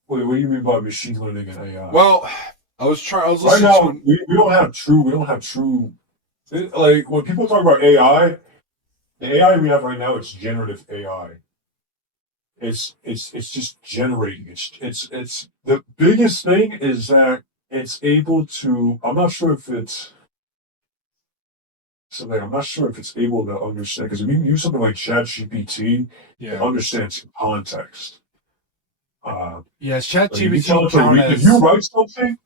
what do you mean by machine learning and AI? Well, I was Right listening to now, an we don't have true, like when people talk about AI, the AI we have right now, it's generative AI. It's just generating. It's the biggest thing is that it's able to. I'm not sure if it's able to understand, because if you use something like ChatGPT, it yeah. understands context. Uh, Yeah, like if you tell ChatGPT it to count read, if you as write something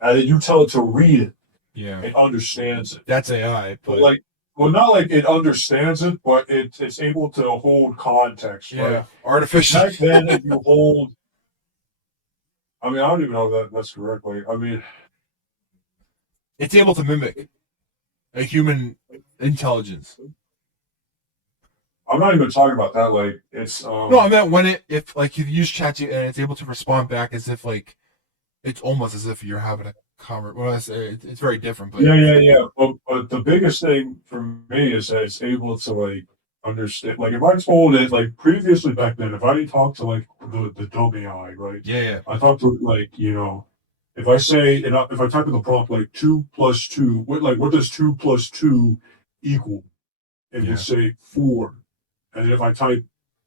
and then you tell it to read it, yeah. it understands it. That's AI, But but like, well, not like it understands it, but it's able to hold context, right? yeah, artificial. Back then, if you hold, I mean, I don't even know if that's correct. Like, I mean, It's able to mimic a human intelligence. I'm not even talking about that. Like, it's No, I meant when if like you use ChatGPT and it's able to respond back as if like it's almost as if you're having a conversation. Well, it's very different, but yeah, yeah, yeah. But the biggest thing for me is that it's able to like understand. Like, if I told it like previously back then, if I didn't talk to like the dumb AI, right? yeah, yeah, I talked to it like, if I say and if I type in the prompt like 2 plus 2, what does 2 plus 2 equal? It will yeah, say 4. And if I type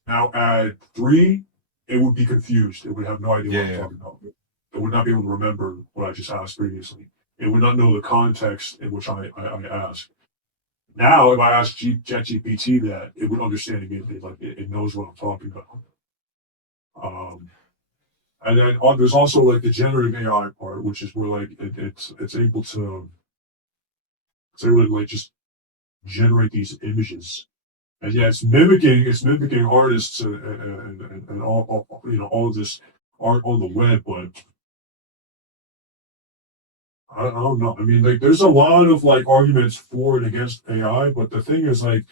now add 3, it would be confused. It would have no idea what yeah, I'm yeah, talking about. It would not be able to remember what I just asked previously. It would not know the context in which I asked. Now, if I ask ChatGPT that, it would understand immediately. Like it knows what I'm talking about. Um, and then there's also like the generative AI part, which is where like it's able to like just generate these images. And yeah, it's mimicking artists and all of this art on the web, but I don't know. I mean, like, there's a lot of like arguments for and against AI, but the thing is, like,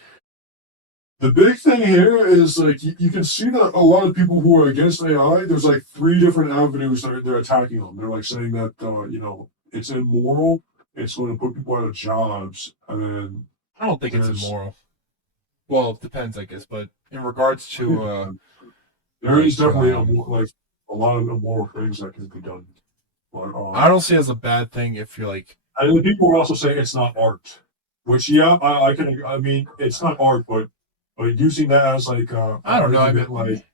the big thing here is like you can see that a lot of people who are against AI, there's like three different avenues that they're attacking them. They're like saying that it's immoral, it's going to put people out of jobs, and then I don't think it's there's immoral. Well, it depends, I guess. But in regards I think to there is definitely like a lot of immoral things that can be done. But I don't see it as a bad thing if you're like, and then people will also say it's not art, which yeah, I can. I mean, it's not art, but using that as like an I don't know. I mean, argument, like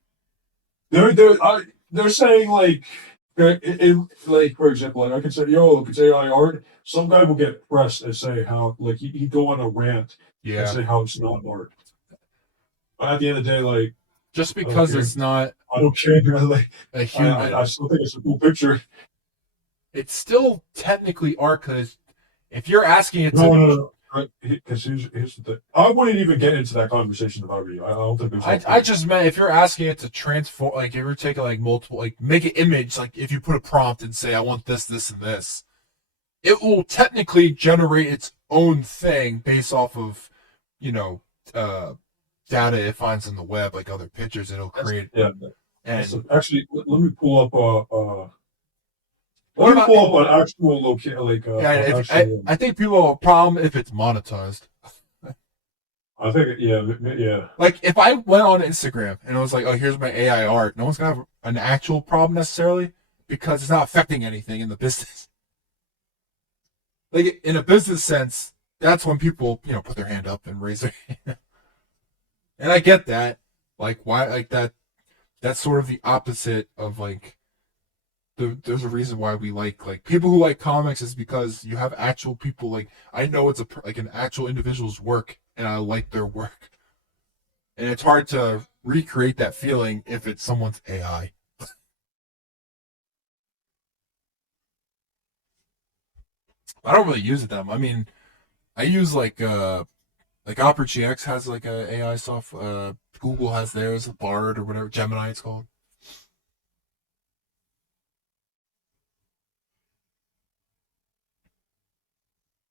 they're saying like like for example, like I can say, yo, if it's AI art, some guy will get pressed and say how like he'd go on a rant and yeah, say how it's not art. But at the end of the day, like just I don't because care. it's not I don't care. Like a I human, still think it's a cool picture. it's still technically art. Because if you're asking it No, to, no, no. Because here's the thing. I wouldn't even get into that conversation about you. I don't think there's no I point. just meant if you're asking it to transform, like if you're taking like multiple, like make an image, like if you put a prompt and say I want this, this, and this, it will technically generate its own thing based off of, you know, uh, data it finds on the web, like other pictures it'll That's create. yeah. And Actually, let me pull up Let What me about? pull up an actual Yeah, an if actual. I think people have a problem if it's monetized. I think yeah, yeah. Like if I went on Instagram and I was like, "Oh, here's my AI art," no one's gonna have an actual problem necessarily because it's not affecting anything in the business. Like in a business sense, that's when people put their hand up and raise their hand. And I get that. Like why? Like that. That's sort of the opposite of like there's a reason why we like people who like comics is because you have actual people like I know it's like an actual individual's work and I like their work and it's hard to recreate that feeling if it's someone's AI. I don't really use it that much. I mean, I use like Opera GX has like a AI soft. Google has theirs, Bard or whatever Gemini it's called.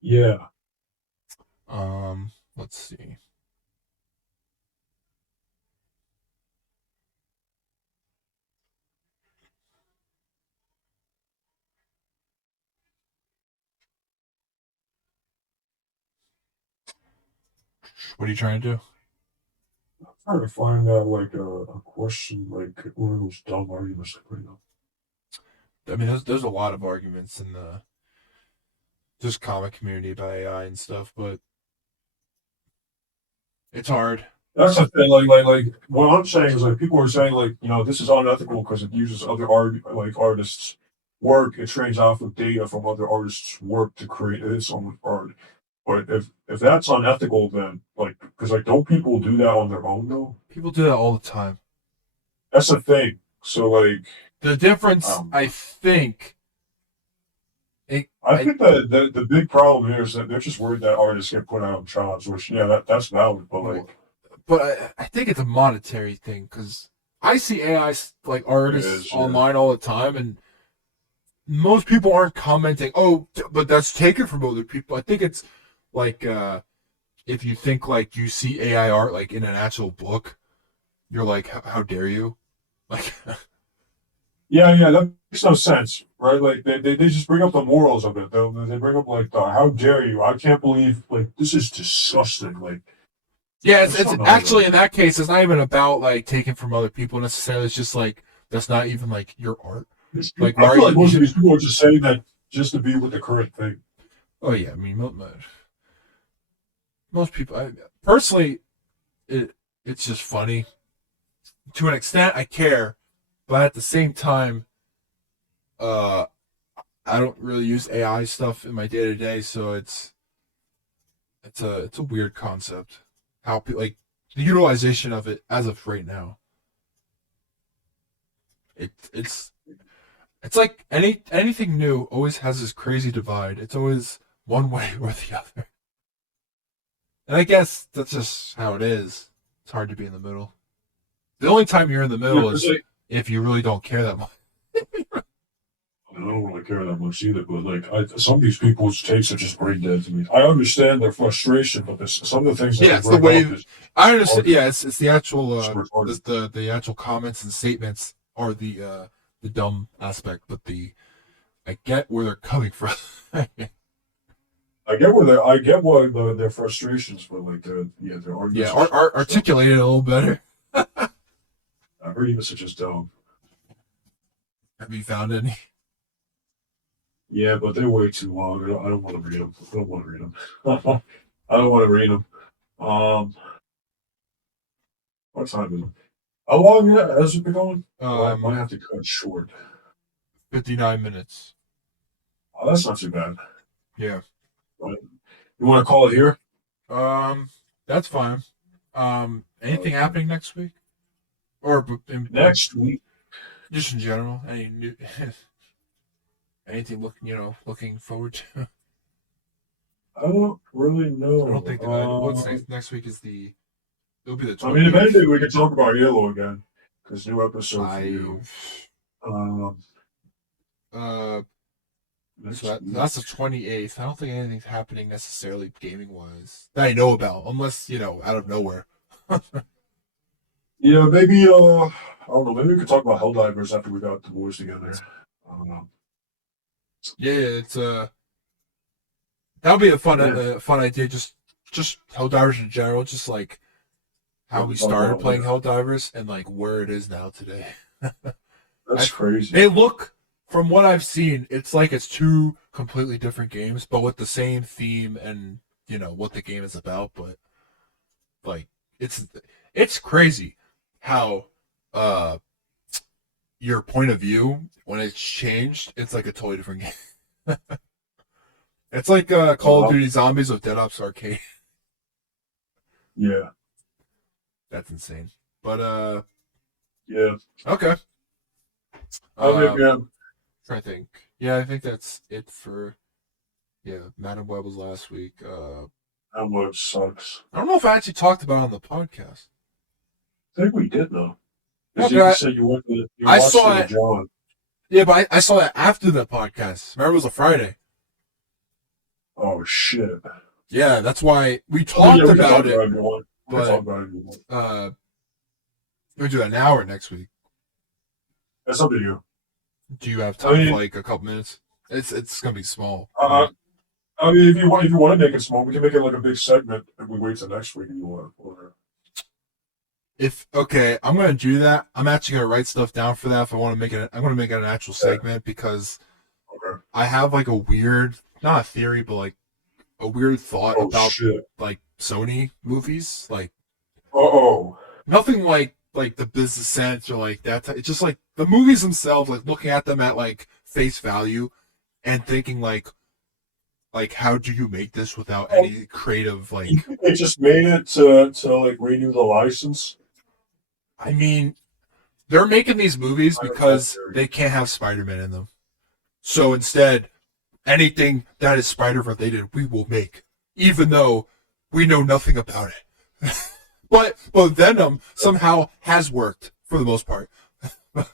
Yeah. Let's see. What are you trying to do? Trying to find out like a question, like one of those dumb arguments I put up. I mean, there's a lot of arguments in the just comic community about AI and stuff, but it's hard. That's the thing. Like what I'm saying is like people are saying like this is unethical because it uses other artists' work. It trains off of data from other artists' work to create its own art. But if that's unethical, then like because like don't people do that on their own though? People do that all the time. That's the thing. So like The difference, um, I think, it, I I think that the big problem here is that they're just worried that artists get put out on jobs, which yeah, that's valid. But like but I think it's a monetary thing because I see AI like it artists is yeah. online all the time, and most people aren't commenting. Oh, but that's taken from other people. I think it's like if you think like you see AI art like in an actual book, you're like, how dare you? Like, Yeah, yeah, that makes no sense, right? Like they just bring up the morals of it. They bring up like the how dare you? I can't believe like this is disgusting. Like yeah, that's it's not nice. actually in that case, it's not even about like taking from other people necessarily. It's just like that's not even like your art. Like, I why are feel like most of you? these people are just saying that just to be with the current thing. Oh yeah, I mean, most people. Personally, it it's just funny to an extent. I care, but at the same time, uh, I don't really use AI stuff in my day to day, so it's a weird concept. How like the utilization of it as of right now. It's it's like anything new always has this crazy divide. It's always one way or the other. And I guess that's just how it is. It's hard to be in the middle. The only time you're in the Yeah, middle because is like if you really don't care that much. I don't really care that much either. But like some of these people's takes are just brain dead to me. I understand their frustration, but some of the things that Yeah, they it's the bring up way is I just understand. retarded. Yeah, it's the actual It's retarded. the actual comments and statements are the dumb aspect, but the I get where they're coming from. I get what their frustrations, but like their Yeah, arguments are just dumb. articulate it a little better. Our arguments are just dumb. Have you found any? Yeah, but they're way too long. I don't want to read them. I don't want to read them. I don't want to read them. Um, what time is it? How long has it been going? I might Um, have to cut short. 59 minutes. Oh, that's not too bad. Yeah. But you want to call it here? Um, that's fine. Anything Okay. happening next week, or like Next week. just in general? Any new, anything looking forward to? I don't really I don't know. think what's next week is it'll be the I mean, if 28th. anything, we can talk about Halo again because new episode for I you. Um, uh so next week. that's the 28th. I don't think anything's happening necessarily gaming wise that I know about, unless out of nowhere. Yeah, maybe. I don't know. Maybe we could talk about Helldivers after we got the boys together. I don't know. Yeah, it's that would be a fun idea. Just Helldivers in general, just like how we started playing Helldivers and like where it is now today. That's crazy. They look, from what I've seen, it's like it's two completely different games, but with the same theme and what the game is about. But like it's crazy how your point of view when it's changed, it's like a totally different game. It's like Call of Duty Zombies with Dead Ops Arcade. Yeah. That's insane. But yeah. Okay. Trying to think. Yeah, I think that's it for Madam Web was last week. Madam Web sucks. I don't know if I actually talked about it on the podcast. I think we did though. Okay, you said you went to I saw it, John. Yeah, but I saw it after the podcast. Remember, it was a Friday. Oh shit. Yeah, that's why we talked about it. But we do that now or next week. That's up to you. Do you have time for like a couple minutes? It's gonna be small. I mean, if you want to make it small, we can make it like a big segment, and we wait till next week if you want. I'm gonna do that. I'm actually gonna write stuff down for that. If I want to make it, I'm gonna make it an actual segment because I have like a weird, not a theory, but like a weird thought about like Sony movies. Like, nothing like the business sense or like that. It's just like the movies themselves. Like looking at them at like face value and thinking like how do you make this without any creative like? They just made it to like renew the license. I mean, they're making these movies because they can't have Spider-Man in them. So instead, anything that is Spider-related, we will make, even though we know nothing about it. but Venom somehow has worked for the most part. I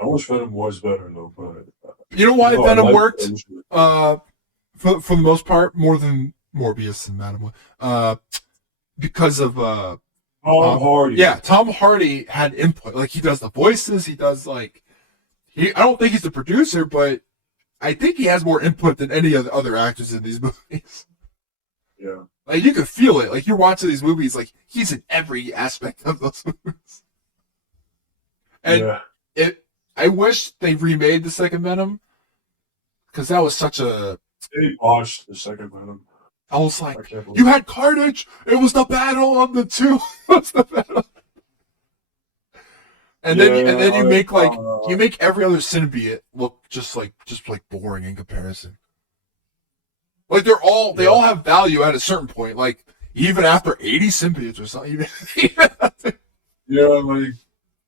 wish Venom was better though, but you know why Venom worked? For the most part, more than Morbius and Madam Web. Because of Tom Hardy. Yeah, Tom Hardy had input. Like he does the voices, he does like I don't think he's the producer, but I think he has more input than any of the other actors in these movies. Yeah. Like you can feel it. Like you're watching these movies, like he's in every aspect of those movies. And I wish they remade the second Venom because that was such a. They botched the second Venom. I was like, you had Carnage. It was the battle of the two. It was the battle. And then you make you make every other symbiote look just like boring in comparison. Like they all have value at a certain point. Like even after 80 symbiotes or something.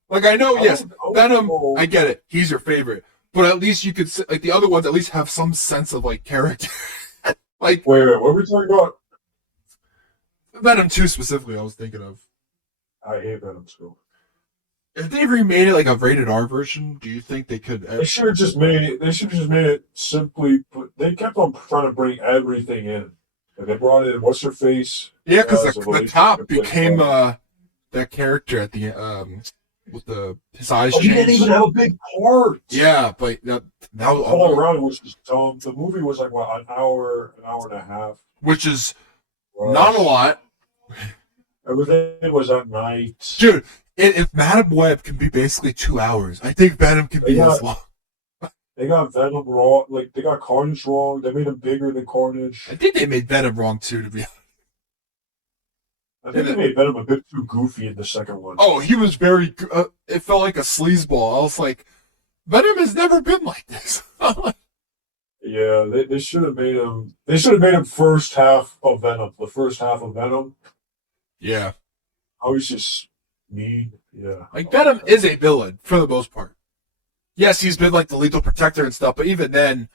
Like I know, yes, Venom. I get it. He's your favorite, but at least you could like the other ones at least have some sense of like character. Like wait, what are we talking about? Venom 2 specifically, I was thinking of. I hate Venom 2. If they remade it like a rated R version, do you think they could? They should have just made it. They should have just made it simply. They kept on trying to bring everything in. And they brought in what's her face. Yeah, because the top became that character at the with his eyes changed. He didn't even have a big part. Yeah, but now all around was just dumb. The movie was like what, an hour and a half, which is not a lot. Everything was at night, dude. If Madam Web can be basically 2 hours, I think Venom can be as long. They got Venom wrong. Like they got Carnage wrong. They made him bigger than Carnage. I think they made Venom wrong too, to be honest. I think they made Venom a bit too goofy in the second one. Oh, he was very. It felt like a sleazeball. I was like, Venom has never been like this. Yeah, they should have made him. They should have made him first half of Venom. The first half of Venom. Yeah. I was just mean. Yeah. Like Venom is a villain for the most part. Yes, he's been like the lethal protector and stuff, but even then,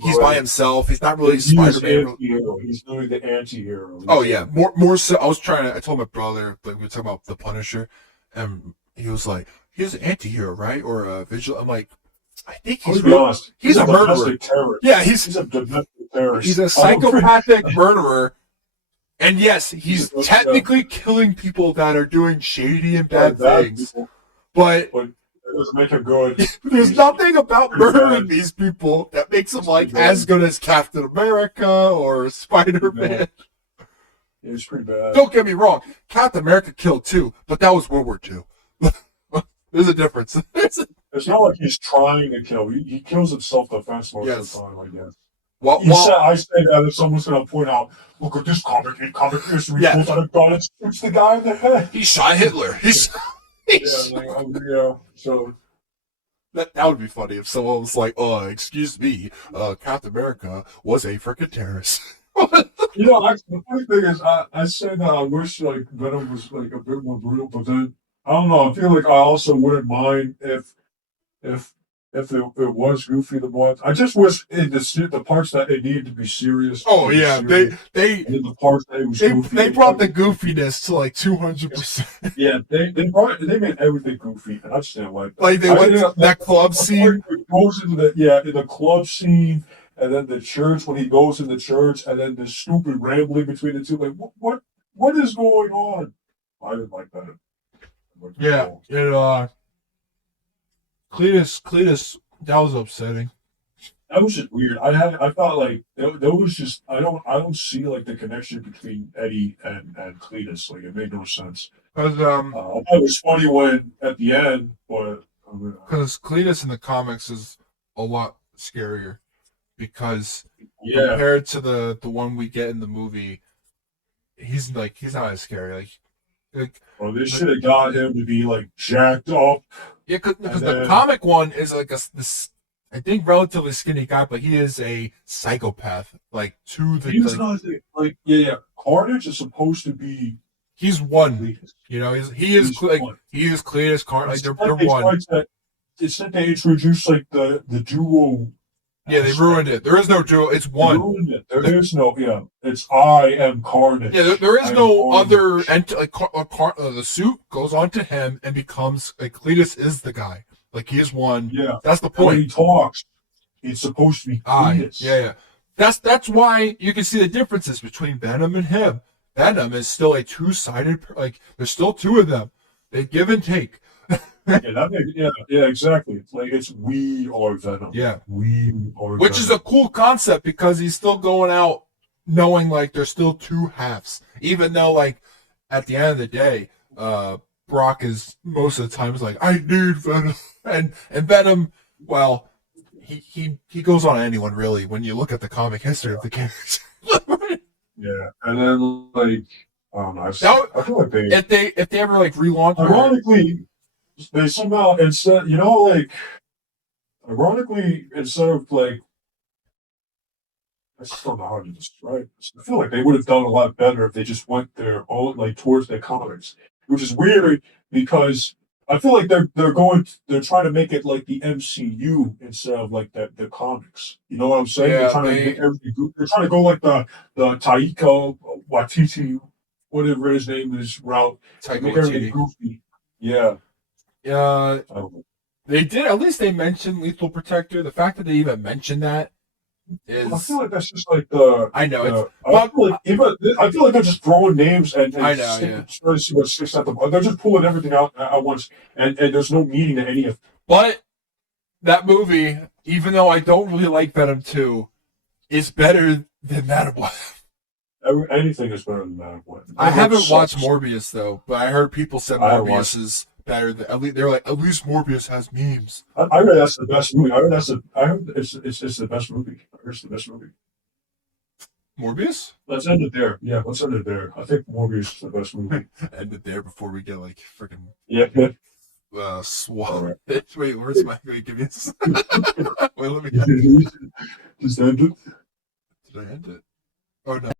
he's by himself. He's not really Spider-Man. He's really the anti-hero. Oh yeah, more so. I told my brother, like we were talking about the Punisher, and he was like, "He's an anti-hero, right? Or a vigil?" I'm like, I think he's a murderer. Terrorist. Yeah, he's a domestic terrorist. He's a psychopathic murderer. And yes, he's technically killing people that are doing shady and bad things. But doesn't make him good. There's nothing about murdering these people that makes him like as good as Captain America or Spider-Man. It's pretty bad. Don't get me wrong, Captain America killed too, but that was World War II. There's a difference. It's not like he's trying to kill. He kills in self-defense most Yes. of the time, I guess. I say that if someone's going to point out, look at this comic history, he pulls out a gun and shoots the guy in the head. He shot Hitler. So that would be funny if someone was like, excuse me, Captain America was a freaking terrorist. The funny thing is, I said that I wish like Venom was like a bit more brutal, but then I don't know. I feel like I also wouldn't mind if it was goofy the more. I just wish in the parts that it needed to be serious. Oh yeah, serious, they in the parts that it was goofy. They brought the goofiness to like 200%. Yeah, they made everything goofy, and I just didn't like that. Like they went to that club scene. Goes into in the club scene, and then the church when he goes in the church, and then the stupid rambling between the two. Like what is going on? I didn't like that. Yeah, Cletus, that was upsetting. That was just weird. I thought like there was just I don't see like the connection between Eddie and Cletus. Like it made no sense. Because it was funny when at the end, but because Cletus in the comics is a lot scarier because compared to the one we get in the movie, he's not as scary. Well, they should have got him to be like jacked up. Yeah, because the comic one is like this, I think, relatively skinny guy, but he is a psychopath. Like to the he's not like Carnage is supposed to be. He's one. Cletus. He is Cletus. Carnage. Like they're one. It's that they introduced like the duo. Yeah, they ruined it. There is no duo. It's one. They ruined it. There is no. Yeah, it's I am Carnage. Yeah, there is no other. The suit goes on to him and becomes like Cletus is the guy. Like he is one. Yeah, that's the point. When he talks, it's supposed to be Cletus. Yeah. That's why you can see the differences between Venom and him. Venom is still a two-sided. Like there's still two of them. They give and take. Yeah, exactly. It's like it's we are Venom. Yeah, we are. Which is a cool concept because he's still going out knowing like there's still two halves, even though like at the end of the day, Brock is most of the time is like I need Venom, and Venom. Well, he goes on anyone really when you look at the comic history of the character. Yeah, and then like I don't know. I feel like if they ever like relaunch. Ironically. They somehow instead of like I just don't know how to describe this. I feel like they would have done a lot better if they just went their own like towards their comics, which is weird because I feel like they're trying to make it like the MCU instead of like the comics. You know what I'm saying? Yeah, they're trying to make everything. They're trying to go like the Taika Waititi, whatever his name is, route. Make everything goofy. Yeah. They did. At least they mentioned Lethal Protector. The fact that they even mentioned that is. I feel like that's just like the. I know. I feel like they're just throwing names and I know. Trying to see what sticks at them. They're just pulling everything out at once, and there's no meaning to any of. But that movie, even though I don't really like Venom 2, is better than Madam Web. Anything is better than Madam Web. I haven't watched Morbius though, but I heard people say Morbius is better than. At least they're like, at least Morbius has memes. I heard that's the best movie. I heard it's the best movie. I heard it's the best movie. Morbius? Let's end it there. Yeah, let's end it there. I think Morbius is the best movie. End it there before we get like freaking. Yeah. Swallow. Right. Wait, where's my? Wait, give me. Wait, let me. Just end it. Did I end it? Oh no.